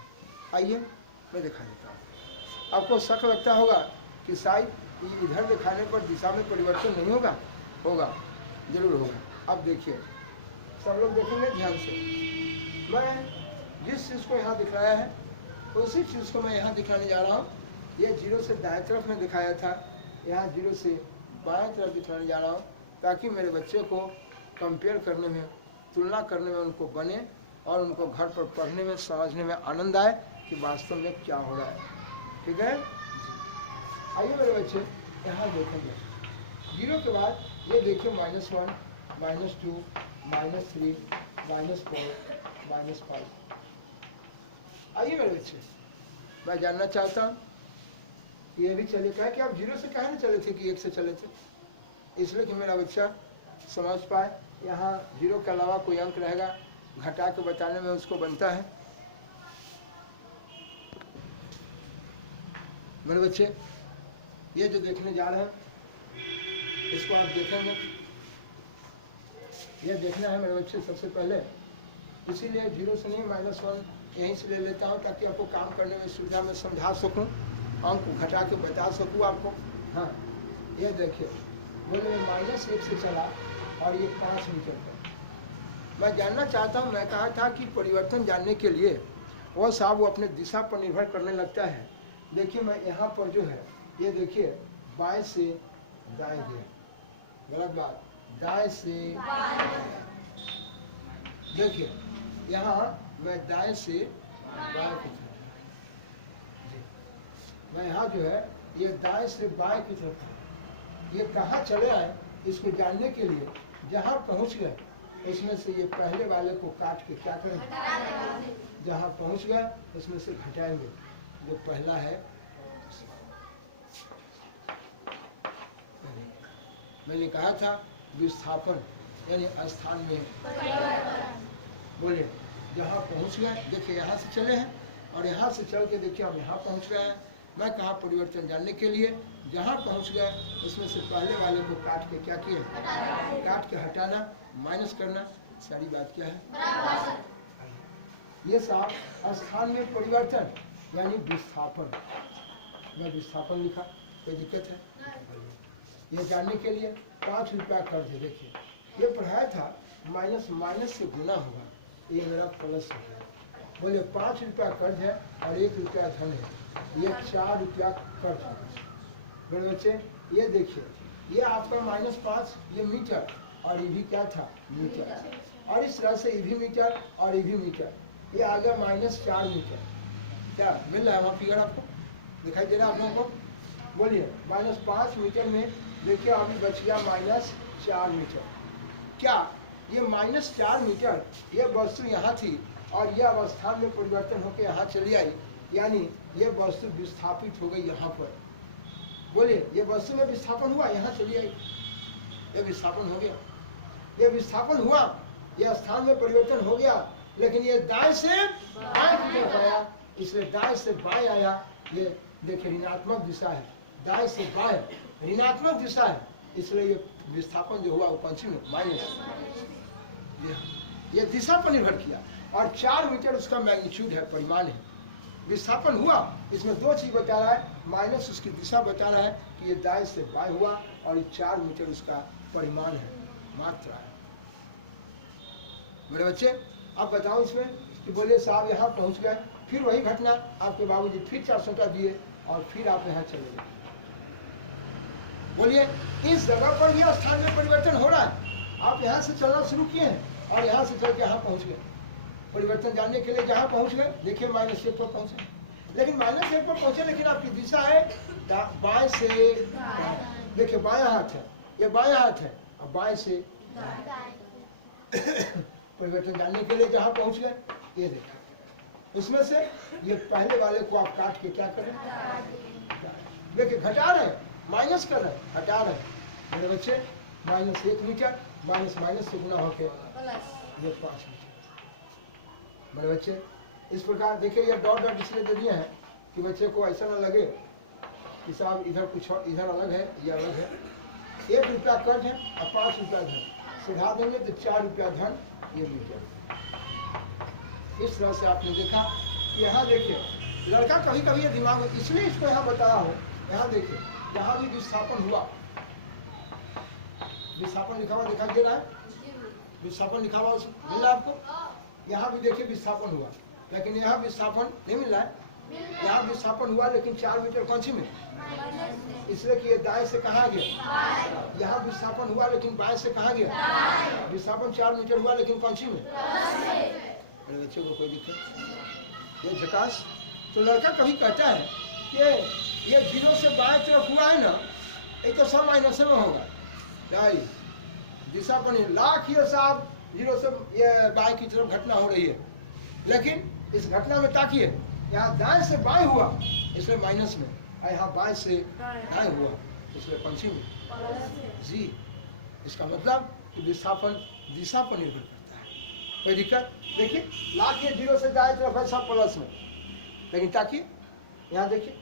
आइए मैं दिखा देता हूँ। आपको शक लगता होगा कि शायद इधर दिखाने पर दिशा में परिवर्तन नहीं होगा, होगा, जरूर होगा। अब देखिए, सब लोग देखेंगे ध्यान से। मैं जिस चीज़ को यहाँ दिखाया है उसी चीज़ को मैं यहाँ दिखाने जा रहा हूँ। ये जीरो से दाएं तरफ में दिखाया था, यहाँ जीरो से बाएं तरफ दिखाने जा रहा हूँ, ताकि मेरे बच्चे को कंपेयर करने में, तुलना करने में उनको बने और उनको घर पर पढ़ने में, समझने में आनंद आए कि वास्तव में क्या हो रहा है। ठीक है, आइए मेरे बच्चे यहाँ देखेंगे। जीरो के बाद ये देखिए -1, -2, -3, -4, -5। आइए मेरे बच्चे, मैं जानना चाहता हूँ कि ये भी चले, कहे कि आप जीरो से कहे नहीं चले थे कि 1 से चले थे? इसलिए कि मेरा बच्चा समझ पाए यहाँ जीरो के अलावा कोई अंक रहेगा, घटा के बताने में उसको बनता है। मेरे बच्चे ये जो देखने जा रहे हैं इसको आप देखेंगे, ये देखना है मेरे बच्चे सबसे पहले। इसीलिए जीरो से नहीं, -1 यहीं से ले लेता हूँ, ताकि आपको काम करने में सुविधा में समझा सकूँ, अंक घटा के बता सकूँ आपको। हाँ, ये देखिए, बोले -1 से चला और ये 5 मीटर तक। मैं जानना चाहता हूँ, मैं कहा था कि परिवर्तन जानने के लिए वो साहब वो अपने दिशा पर निर्भर करने लगता है। देखिए मैं यहाँ पर जो है, ये देखिए बाएं से दाएं गया, गलत बात, दाएं से देखिए यहाँ मैं दाएं से बाएं की तरफ, मैं यहाँ जो है ये दाएं से बाएं की तरफ। ये कहाँ चले आए इसको जानने के लिए जहाँ पहुँच गए इसमें से ये पहले वाले को काट के क्या करेंगे, जहाँ पहुँच गए उसमें से घटाएंगे जो पहला है। मैंने कहा था विस्थापन यानी स्थान में, बोले जहाँ पहुँच गए, देखिए यहाँ से चले हैं और यहाँ से चल के देखिए हम यहाँ पहुँच गए हैं। मैं कहा परिवर्तन जानने के लिए जहाँ पहुँच गए उसमें से पहले वाले को काट के क्या किए, काट के हटाना, माइनस करना, सारी बात क्या है, ये साफ स्थान में परिवर्तन यानी विस्थापन। मैं विस्थापन लिखा, कोई दिक्कत है? ये जानने के लिए 5 रुपया कर्ज है। देखिए ये पढ़ाया था माइनस माइनस से गुना होगा, ये मेरा प्लस हो गया। बोले 5 रुपया कर्ज है और 1 रुपया धन है, ये 4 रुपया कर्ज है। मेरे बच्चे ये देखिए, ये आपका -5 ये मीटर और ये भी क्या था, मीटर, और इस तरह से ये भी मीटर और ये भी मीटर, ये आ गया -4 मीटर। क्या मिल रहा है वहाँ फिगर आपको दिखाई दे रहा है आप लोगों को? बोलिए -5 मीटर में देखिए अभी बच गया -4 मीटर। क्या ये -4 मीटर ये वस्तु यहाँ थी और यह अवस्था में परिवर्तन होकर यहाँ चली आई, यानी ये वस्तु विस्थापित हो गई यहाँ पर। बोलिए ये वस्तु में विस्थापन हुआ, यहाँ चली आई, ये विस्थापन हो गया, ये विस्थापन हुआ, यह स्थान में परिवर्तन हो गया, लेकिन ये दाएं से बाएं की तरफ आया, इसलिए दाएं से बाएं आया। ये देखिए ऋणात्मक दिशा है, दाएं से बाएं ऋणात्मक दिशा है, इसलिए ये विस्थापन जो हुआ वो पंचमी में माइनस, ये दिशा पर निर्भर किया और 4 मीटर उसका मैग्नीट्यूड है, परिमाण है। विस्थापन हुआ, इसमें 2 चीज बता रहा है, माइनस उसकी दिशा बता रहा है कि ये दाएं से बाएं हुआ और ये 4 मीटर उसका परिमाण है, मात्रा है। मेरे बच्चे अब बताओ इसमें कि बोले साहब यहाँ पहुँच गए, फिर वही घटना, आपके बाबूजी फिर 400 दिए और फिर आप यहाँ चले गए। बोलिए इस जगह पर यह स्थान में परिवर्तन हो रहा है, आप यहाँ से चलना शुरू किए हैं और यहाँ से चल के यहाँ पहुँच गए। परिवर्तन जानने के लिए जहाँ पहुँच गए, देखिए -1 पर पहुँचे, लेकिन -1 पर पहुँचे, लेकिन आपकी दिशा है बाएं से, देखिए बायां हाथ है, ये बायां हाथ है और बाएं से परिवर्तन जानने के लिए जहाँ पहुँच गए, ये देखा। इसमें से ये पहले वाले को आप काट के क्या करें, देखिए घटा रहे हैं, माइनस कर रहे हैं, हटा रहे हैं मेरे बच्चे। -1 मीटर माइनस माइनस से गुना होके ये 5 मीटर मेरे बच्चे। इस प्रकार देखिए ये डॉट डॉट इसलिए दे दिए हैं कि बच्चे को ऐसा ना लगे कि साहब इधर कुछ इधर अलग है, ये अलग है। 1 रुपया कर्ज है और 5 रुपया धन, सुधा देंगे तो 4 रुपया धन ये मीटर। इस तरह से आपने देखा कि यहाँ देखिए लड़का कभी कभी ये दिमाग में, इसलिए इसको यहाँ बताया हो। यहाँ देखिए यहाँ भी विस्थापन हुआ, विस्थापन लिखा हुआ दिखाई दे रहा है, विस्थापन लिखा हुआ मिल रहा है आपको। यहाँ भी देखिए विस्थापन हुआ, लेकिन यहाँ विस्थापन नहीं मिल रहा है। यहाँ विस्थापन हुआ लेकिन 4 मीटर कौन सी में, इसलिए कि ये दाएं से कहाँ गया। यहाँ विस्थापन हुआ लेकिन बाएं से कहाँ गया, विस्थापन 4 मीटर हुआ लेकिन कौन सी में। मेरे बच्चों को कोई दिक्कत, ये झकास। तो लड़का कभी कहता है कि ये 0 से बाएं तरफ हुआ है ना, ये तो सब माइनस में होगा, नहीं दिशापन लाख ये साहब 0 से ये बाएं की तरफ घटना हो रही है, लेकिन इस घटना में ताकिए यहाँ दाएं से बाएं हुआ इसलिए माइनस में, और यहाँ बाएं से दाएं हुआ इसलिए पंछी में जी। इसका मतलब कि विस्थापन दिशा पर निर्भर करता है, कोई दिक्कत। देखिए लाख ये 0 से दाएं तरफ है सब प्लस में, लेकिन ताकि यहाँ देखिए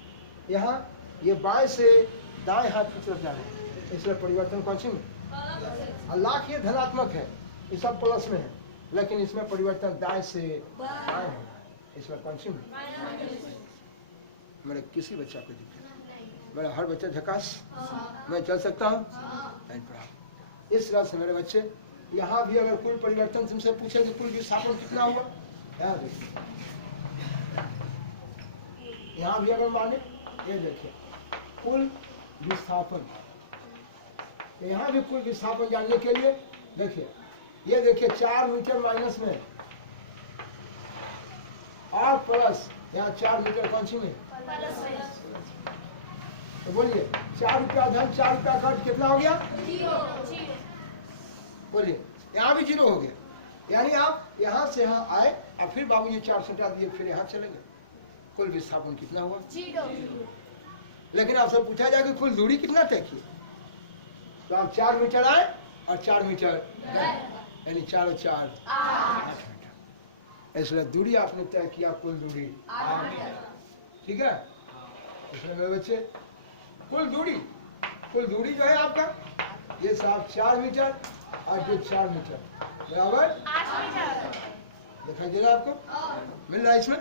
यहाँ ये बाएं से दाएं हाथ की तरफ जा रहे हैं इसलिए परिवर्तन कौन सी में, और लाख ये धनात्मक है, ये सब प्लस में है, लेकिन इसमें परिवर्तन दाएं से बाएं है इसमें कौन सी में। मेरे किसी बच्चा को दिक्कत, मेरा हर बच्चा झकास, मैं चल सकता हूँ। इस तरह से मेरे बच्चे यहाँ भी अगर कुल परिवर्तन तुमसे पूछे कि कुल विस्थापन कितना हुआ, यहाँ देखिए यहाँ भी अगर माने ये देखिए कुल विस्थापन, यहाँ भी कुल विस्थापन जानने के लिए देखिए ये देखिए 4 मीटर माइनस में और प्लस यहाँ 4 मीटर कौन सी में, तो बोलिए 4 रुपया धन 4 रुपया घट कितना हो गया, बोलिए यहाँ भी 0 हो गया। यानी आप यहाँ से यहाँ आए और फिर बाबू ये 4 सटा दिए फिर यहाँ चले गए, कुल विस्थापन कितना हुआ 0। लेकिन आपसे पूछा जाए कि कुल दूरी कितना तय की, तो आप 4 मीटर आए और 4 मीटर यानी 4 और 4 8 मीटर, इसलिए दूरी आपने तय किया कुल दूरी 8 मीटर, ठीक है। इसलिए मेरे बच्चे कुल दूरी जो है आपका ये साहब 4 मीटर और जो 4 मीटर बराबर 8 मीटर दिखाई दे रहा है आपको, मिल रहा है इसमें।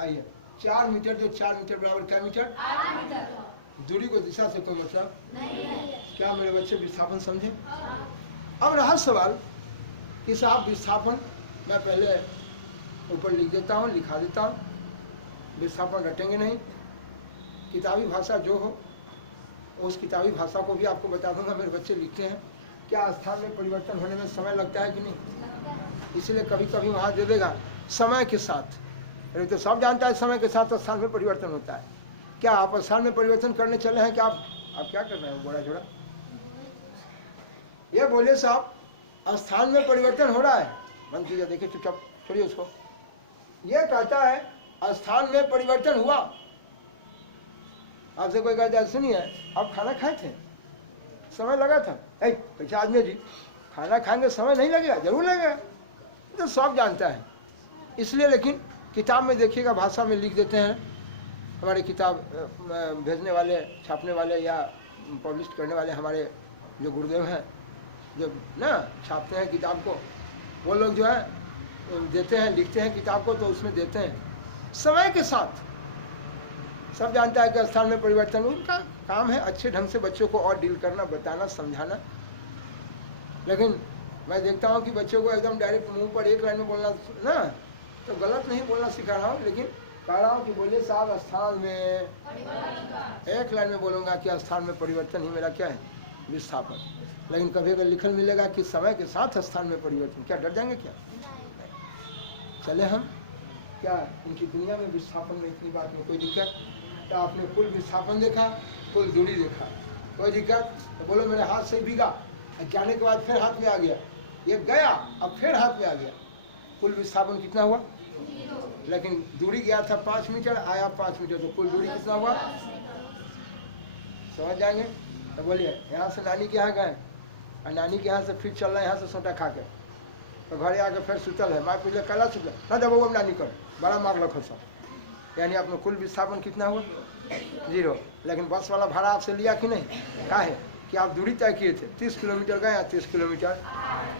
आइए 4 मीटर जो 4 मीटर बराबर क्या मीटर, 8 मीटर। दूरी को दिशा से कोई मतलब नहीं है। क्या मेरे बच्चे विस्थापन समझे। अब रहा सवाल कि साहब विस्थापन मैं पहले ऊपर लिख देता हूँ, लिखा देता हूँ, विस्थापन रटेंगे नहीं, किताबी भाषा जो हो उस किताबी भाषा को भी आपको बता दूंगा। मेरे बच्चे लिखते हैं क्या स्थान में परिवर्तन होने में समय लगता है कि नहीं, इसलिए कभी कभी वहाँ दे देगा समय के साथ। अरे तो सब जानता है समय के साथ स्थान में परिवर्तन होता है। क्या आप स्थान में परिवर्तन करने चले हैं, क्या आप क्या कर रहे हैं बड़ा जोड़ा, ये बोले साहब स्थान में परिवर्तन हो रहा है, बंद कीजिए, देखिए चुपचाप छोड़िए उसको। ये कहता है स्थान में परिवर्तन हुआ। आपसे कोई कहता है सुनिए आप खाना खाए थे, समय लगा था, कैसे आदमी जी खाना खाएंगे समय नहीं लगेगा, जरूर लगेगा, तो सब जानता है। इसलिए लेकिन किताब में देखिएगा भाषा में लिख देते हैं, हमारे किताब भेजने वाले, छापने वाले या पब्लिश करने वाले हमारे जो गुरुदेव हैं, जो ना छापते हैं किताब को, वो लोग जो है देते हैं, लिखते हैं किताब को, तो उसमें देते हैं समय के साथ। सब जानता है कि स्थान में परिवर्तन, उनका काम है अच्छे ढंग से बच्चों को और डील करना, बताना, समझाना। लेकिन मैं देखता हूँ कि बच्चों को एकदम डायरेक्ट मुंह पर एक लाइन में बोलना ना, तो गलत नहीं बोलना सिखा रहा हूँ, लेकिन कह रहा हूँ कि बोलिए साहब स्थान में, एक लाइन में बोलूँगा कि स्थान में परिवर्तन ही मेरा क्या है, विस्थापन। लेकिन कभी अगर लिखल मिलेगा कि समय के साथ स्थान में परिवर्तन, क्या डर जाएंगे क्या। चले हम क्या इनकी दुनिया में विस्थापन में इतनी बात में कोई दिक्कत। तो आपने कुल विस्थापन देखा, कुल दूरी देखा, कोई दिक्कत। तो बोलो मेरे हाथ से भीगा, जाने के बाद फिर हाथ में आ गया, ये गया अब फिर हाथ में आ गया, कुल विस्थापन कितना हुआ? लेकिन दूरी गया था 5 मीटर, आया 5 मीटर, तो कुल दूरी कितना हुआ? समझ जाएंगे? तो बोलिए, यहाँ से नानी के यहाँ गए और नानी के यहाँ से फिर चल रहे हैं यहाँ से सोटा खा के, तो घरे आके फिर सुतल है, माँ पहले कला सुतल ना जब वो नानी कर बड़ा मार रखो सब, यानी अपना कुल विस्थापन कितना हुआ? 0। लेकिन बस वाला भाड़ा आपसे लिया कि नहीं? क्या है कि आप दूरी तय किए थे, 30 किलोमीटर गए, 30 किलोमीटर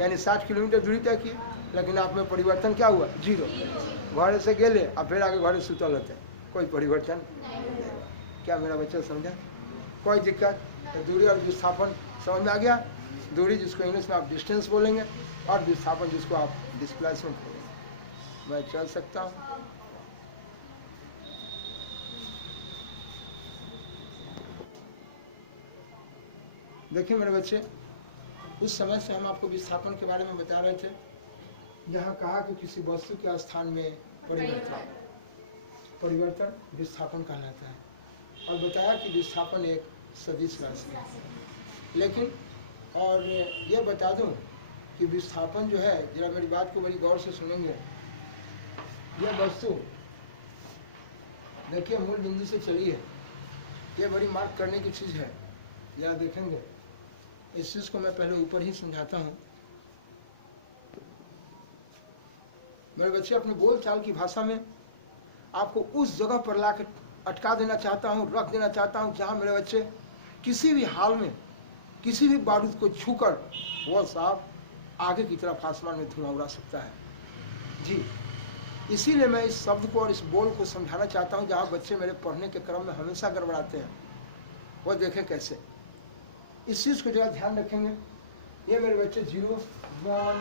यानी 60 किलोमीटर दूरी तय किए, लेकिन आप में परिवर्तन क्या हुआ? 0। घर से गेले और फिर आगे घर सुतल होते, कोई परिवर्तन नहीं। क्या मेरा बच्चा समझा? कोई दिक्कत? तो दूरी और विस्थापन समझ में आ गया? दूरी जिसको इंग्लिश में आप डिस्टेंस बोलेंगे और विस्थापन जिसको आप डिस्प्लेसमेंट बोलेंगे। मैं चल सकता हूँ? देखिए मेरे बच्चे, उस समय से हम आपको विस्थापन के बारे में बता रहे थे, जहाँ कहा कि किसी वस्तु के स्थान में परिवर्तन विस्थापन कहलाता है, और बताया कि विस्थापन एक सदिश राशि है। लेकिन और ये बता दूं कि विस्थापन जो है, जरा मेरी बात को बड़ी गौर से सुनेंगे, यह वस्तु देखिए मूल बिंदु से चली है, ये बड़ी मार्क करने की चीज़ है, जरा देखेंगे। इस चीज़ को मैं पहले ऊपर ही समझाता हूँ। मेरे बच्चे, अपने बोल चाल की भाषा में आपको उस जगह पर ला अटका देना चाहता हूँ, रख देना चाहता हूँ, जहाँ मेरे बच्चे किसी भी हाल में किसी भी बारूद को छूकर वह साहब आगे की तरफ आसमान में धुआं उड़ा सकता है। जी, इसीलिए मैं इस शब्द को और इस बोल को समझाना चाहता हूँ, जहाँ बच्चे मेरे पढ़ने के क्रम में हमेशा गड़बड़ाते हैं, वो देखें कैसे। इस चीज़ को जरा ध्यान रखेंगे। ये मेरे बच्चे 0, 1,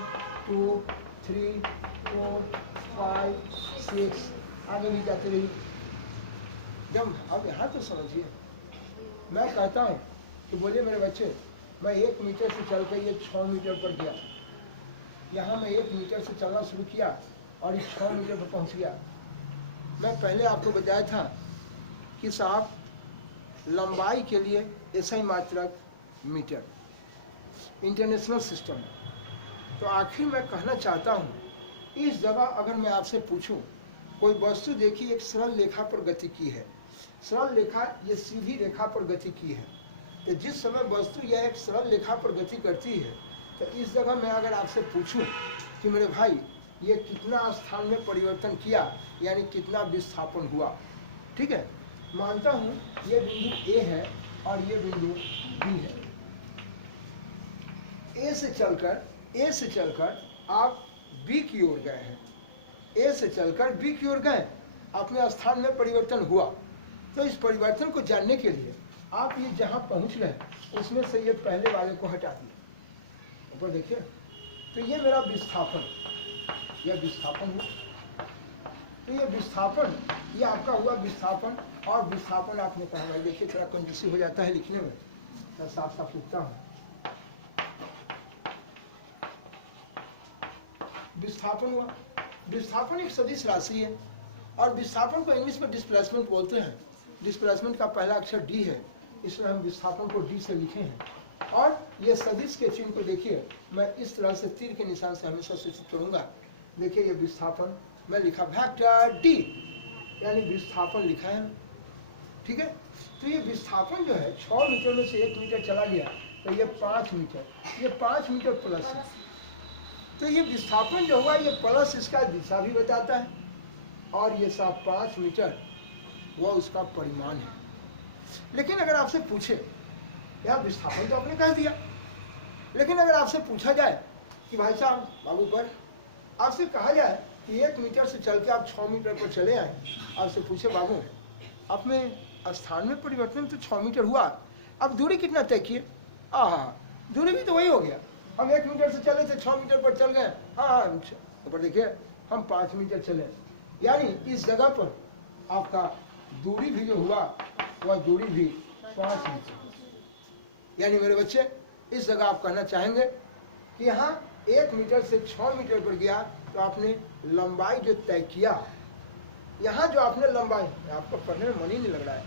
2, 3, 4, 5, 6 आगे भी जाते रहिए। जब अब यहाँ तो समझिए, मैं कहता हूँ कि बोलिए मेरे बच्चे, मैं 1 मीटर से चल कर ये 6 मीटर पर गया, यहाँ मैं 1 मीटर से चलना शुरू किया और इस 6 मीटर पर पहुँच गया। मैं पहले आपको बताया था कि साहब लंबाई के लिए SI मात्रक मीटर इंटरनेशनल सिस्टम है। तो आखिर मैं कहना चाहता हूँ, इस जगह अगर मैं आपसे पूछूं, कोई वस्तु देखिए एक सरल रेखा पर गति की है, सरल रेखा ये सीधी रेखा पर गति की है, तो जिस समय वस्तु यह एक सरल रेखा पर गति करती है, तो इस जगह मैं अगर आपसे पूछूं कि मेरे भाई ये कितना स्थान में परिवर्तन किया, यानी कितना विस्थापन हुआ, ठीक है, मानता हूँ ये बिंदु A है और ये बिंदु B है। A से चलकर आप B की ओर गए हैं, A से चलकर B की ओर गए, अपने स्थान में परिवर्तन हुआ। तो इस परिवर्तन को जानने के लिए आप ये जहाँ पहुँच गए उसमें से ये पहले वाले को हटा दिए, ऊपर देखिए, तो ये मेरा विस्थापन, यह विस्थापन हुआ। तो ये विस्थापन, ये आपका हुआ विस्थापन। और विस्थापन आपने कहा, भाई देखिए थोड़ा कंजूसी हो जाता है लिखने में, मैं साफ साफ लिखता हूँ। विस्थापन हुआ। विस्थापन एक सदिश राशि है और विस्थापन को इंग्लिश में डिस्प्लेसमेंट बोलते हैं। डिस्प्लेसमेंट का पहला अक्षर D है, इसलिए हम विस्थापन को D से लिखे हैं। और ये सदिश के चिन्ह को देखिए, मैं इस तरह से तीर के निशान से हमेशा सूचित करूंगा। देखिए ये विस्थापन मैं लिखा वेक्टर D, यानी विस्थापन लिखा है, ठीक है। तो ये विस्थापन जो है 6 मीटर में से 1 मीटर चला गया, तो ये 5 मीटर, ये 5 मीटर प्लस है। तो ये विस्थापन जो हुआ ये प्लस इसका दिशा भी बताता है, और ये सब 5 मीटर वह उसका परिमाण है। लेकिन अगर आपसे पूछे, यार विस्थापन तो आपने कह दिया, लेकिन अगर आपसे पूछा जाए कि भाई साहब बाबू पर आपसे कहा जाए कि 1 मीटर से चल के आप 6 मीटर पर चले आए, आपसे पूछे बाबू आप में स्थान में परिवर्तन तो 6 मीटर हुआ, अब दूरी कितना तय किए? दूरी भी तो वही हो गया, हम 1 मीटर से चले थे 6 मीटर पर चल गए। हाँ, ऊपर देखिए हम 5 मीटर चले, यानी इस जगह पर आपका दूरी भी जो हुआ वह दूरी भी 5 मीटर। यानी मेरे बच्चे इस जगह आप कहना चाहेंगे कि यहाँ 1 मीटर से 6 मीटर पर गया, तो आपने लंबाई जो तय किया, यहाँ जो आपने लंबाई, आपको पढ़ने में मन ही नहीं लग रहा है।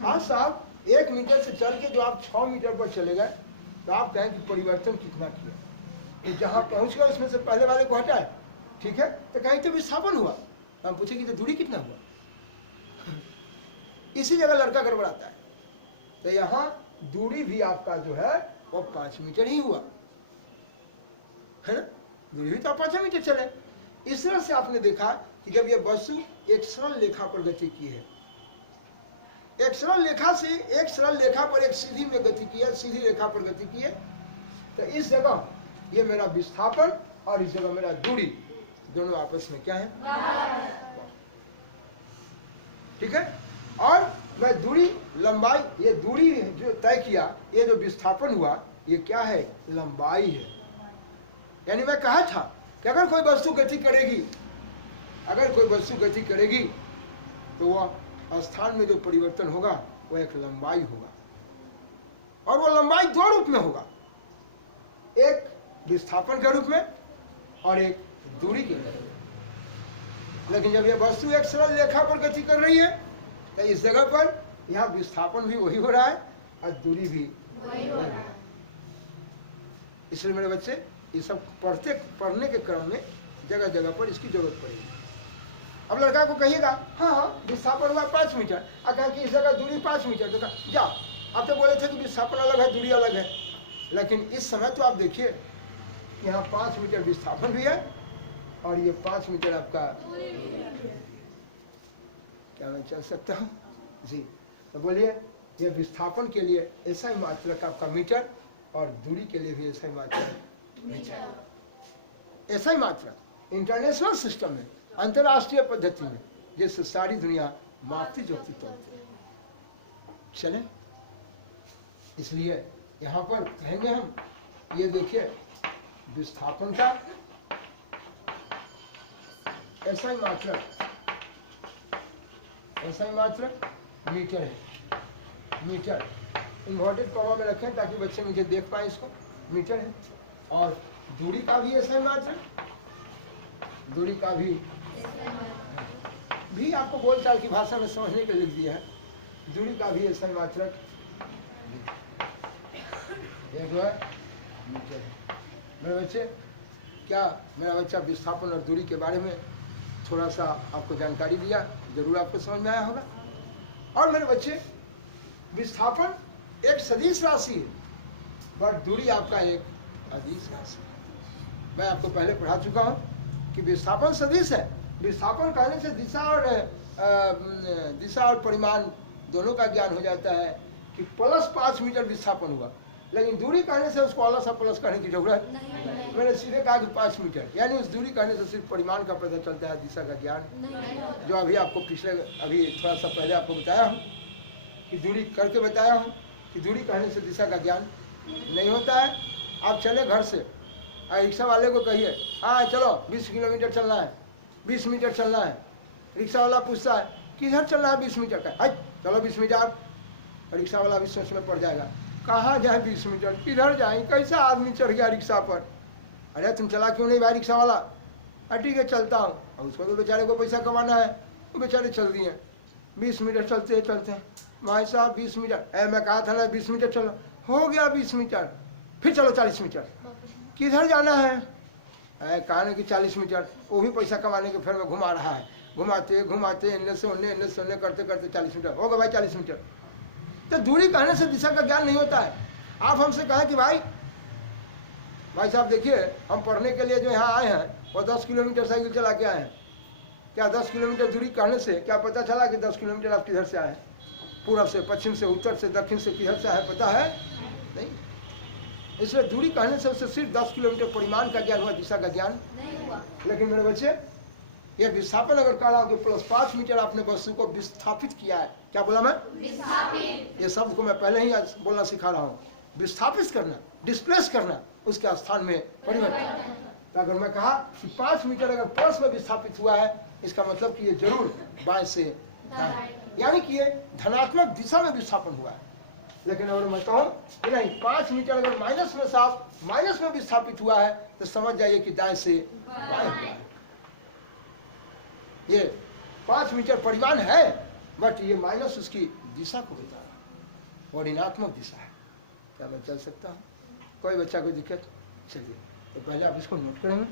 हाँ साहब 1 मीटर से चल के जो आप 6 मीटर पर चले गए, तो आप कहें कि परिवर्तन कितना किया। तो जहाँ पहुँच गए उसमें से पहले वाले को हटाए, ठीक है, तो कहीं तो विस्थापन हुआ, हम पूछेंगे तो दूरी कितना हुआ, इसी जगह लड़का गड़बड़ाता है। तो यहाँ दूरी भी आपका जो है वो 5 मीटर ही हुआ है ना, दूरी भी तो 5 मीटर चले। इस तरह से आपने देखा कि जब ये वस्तु एक सरल रेखा पर गति की है, एक सरल रेखा से एक सरल रेखा पर एक सीधी में गति की है, सीधी रेखा पर गति की है, तो इस जगह ये मेरा विस्थापन और इस जगह मेरा दूरी, दोनों आपस में क्या है, ठीक है। और मैं दूरी लंबाई, ये दूरी जो तय किया, ये जो विस्थापन हुआ, ये क्या है, लंबाई है। यानी मैं कहा था कि अगर कोई वस्तु गति करेगी, अगर कोई वस्तु गति करेगी तो वह स्थान में जो परिवर्तन होगा वह एक लंबाई होगा, और वो लंबाई 2 रूप में होगा, एक विस्थापन के रूप में और एक दूरी के रूप में। लेकिन जब यह वस्तु एक सरल रेखा पर गति कर रही है तो इस जगह पर यहाँ विस्थापन भी वही हो रहा है और दूरी भी वही हो रहा है। इसलिए मेरे बच्चे ये सब पढ़ने के क्रम में जगह जगह पर इसकी जरूरत पड़ेगी। अब लड़का को कहिएगा हाँ विस्थापन हुआ 5 मीटर, अगर कि इस जगह दूरी 5 मीटर, तो जा, आप तो बोले थे कि विस्थापन अलग है दूरी अलग है, लेकिन इस समय तो आप देखिए यहाँ 5 मीटर विस्थापन भी है और ये 5 मीटर आपका, क्या मैं चल सकता हूँ जी। तो बोलिए ये विस्थापन के लिए ऐसा ही मात्रक आपका मीटर और दूरी के लिए भी ऐसा ही मात्रक मीटर, ऐसा ही मात्रक इंटरनेशनल सिस्टम में, अंतर्राष्ट्रीय पद्धति में, जिससे सारी दुनिया मापती जोती तोड़ती है। चले, इसलिए यहाँ पर कहेंगे हम, ये देखिए विस्थापन का ऐसा ही मात्रक, ऐसा ही मात्रक मीटर है, मीटर इन्वर्टेड कॉमा में रखें ताकि बच्चे मुझे देख पाए इसको, मीटर है। और दूरी का भी ऐसा ही मात्रक, दूरी का भी आपको बोलचाल की भाषा में समझने के लिए लिख दिया है, दूरी का भी ऐसा ही मात्रक एक है मीटर है। मेरे बच्चे, क्या मेरा बच्चा विस्थापन और दूरी के बारे में थोड़ा सा आपको जानकारी दिया, जरूर आपको समझ में आया होगा। और मेरे बच्चे, विस्थापन एक सदिश राशि है, बट दूरी आपका एक अदिश राशि है। मैं आपको पहले पढ़ा चुका हूँ कि विस्थापन सदिश है। विस्थापन कहने से दिशा और परिमाण दोनों का ज्ञान हो जाता है कि प्लस 5 मीटर विस्थापन हुआ, लेकिन दूरी कहने से उसको अलग सा प्लस कहने की जरूरत नहीं। मैंने सीधे कहा कि 5 मीटर, यानी उस दूरी कहने से सिर्फ परिमाण का पता चलता है, दिशा का ज्ञान, जो अभी आपको अभी थोड़ा सा पहले आपको बताया हूँ कि दूरी करके बताया हूँ कि दूरी कहने से दिशा का ज्ञान नहीं होता है। आप चले घर से, रिक्शा वाले को कहिए हाँ चलो 20 किलोमीटर चलना है, 20 मीटर चलना है, रिक्शा वाला पूछता है किधर चलना है 20 मीटर का, चलो 20 मीटर। रिक्शा वाला भी सोच में पड़ जाएगा, कहाँ जाए 20 मीटर, किधर जाए, कैसा आदमी चढ़ गया रिक्शा पर, अरे तुम चला क्यों नहीं भाई रिक्शा वाला, ठीक है चलता हूँ। और उसको तो बेचारे को पैसा कमाना है, वो बेचारे चल दिए 20 मीटर चलते चलते, भाई साहब 20 मीटर, मैं कहा था ना 20 मीटर चलो, हो गया 20 मीटर, फिर चलो 40 मीटर, किधर जाना है, कहा ना कि 40 मीटर, वो भी पैसा कमाने के फिर में घुमा रहा है, घुमाते घुमाते इन्ने से उन्ने करते करते 40 मीटर हो गया भाई 40 मीटर। तो दूरी कहने से दिशा का ज्ञान नहीं होता है। आप हमसे कहें कि भाई साहब देखिए हम पढ़ने के लिए जो यहाँ आए हैं वो 10 किलोमीटर साइकिल चला के आए हैं, क्या 10 किलोमीटर दूरी कहने से क्या पता चला कि 10 किलोमीटर आप किधर से आए, पूरब से, पश्चिम से, उत्तर से, दक्षिण से, किधर से आए पता है नहीं। इसलिए दूरी कहने से उससे सिर्फ 10 किलोमीटर परिमाण का ज्ञान हुआ, दिशा का ज्ञान नहीं हुआ। लेकिन मेरे बच्चे, यह विस्थापन अगर कह रहा हूँ कि प्लस 5 मीटर आपने वस्तु को विस्थापित किया है, क्या बोला मैं, विस्थापित। ये शब्द को मैं पहले ही आज बोलना सिखा रहा हूँ, विस्थापित करना, डिस्प्लेस करना, उसके स्थान में परिवर्तन। तो अगर मैं कहा कि 5 मीटर अगर प्लस में विस्थापित हुआ है, इसका मतलब कि ये जरूर बाएं से दाएं, यानी कि ये धनात्मक दिशा में विस्थापन हुआ है। लेकिन अगर मैं कहूँ कि नहीं 5 मीटर अगर माइनस में साफ माइनस में विस्थापित हुआ है, तो समझ जाइए कि दाएं से बाएं हुआ है। ये 5 मीटर परिमाण है, बट ये माइनस उसकी दिशा को बता रहा, और ऋणात्मक दिशा है। क्या मैं चल सकता हूँ? कोई बच्चा कोई दिक्कत? चलिए, तो पहले आप इसको नोट करेंगे।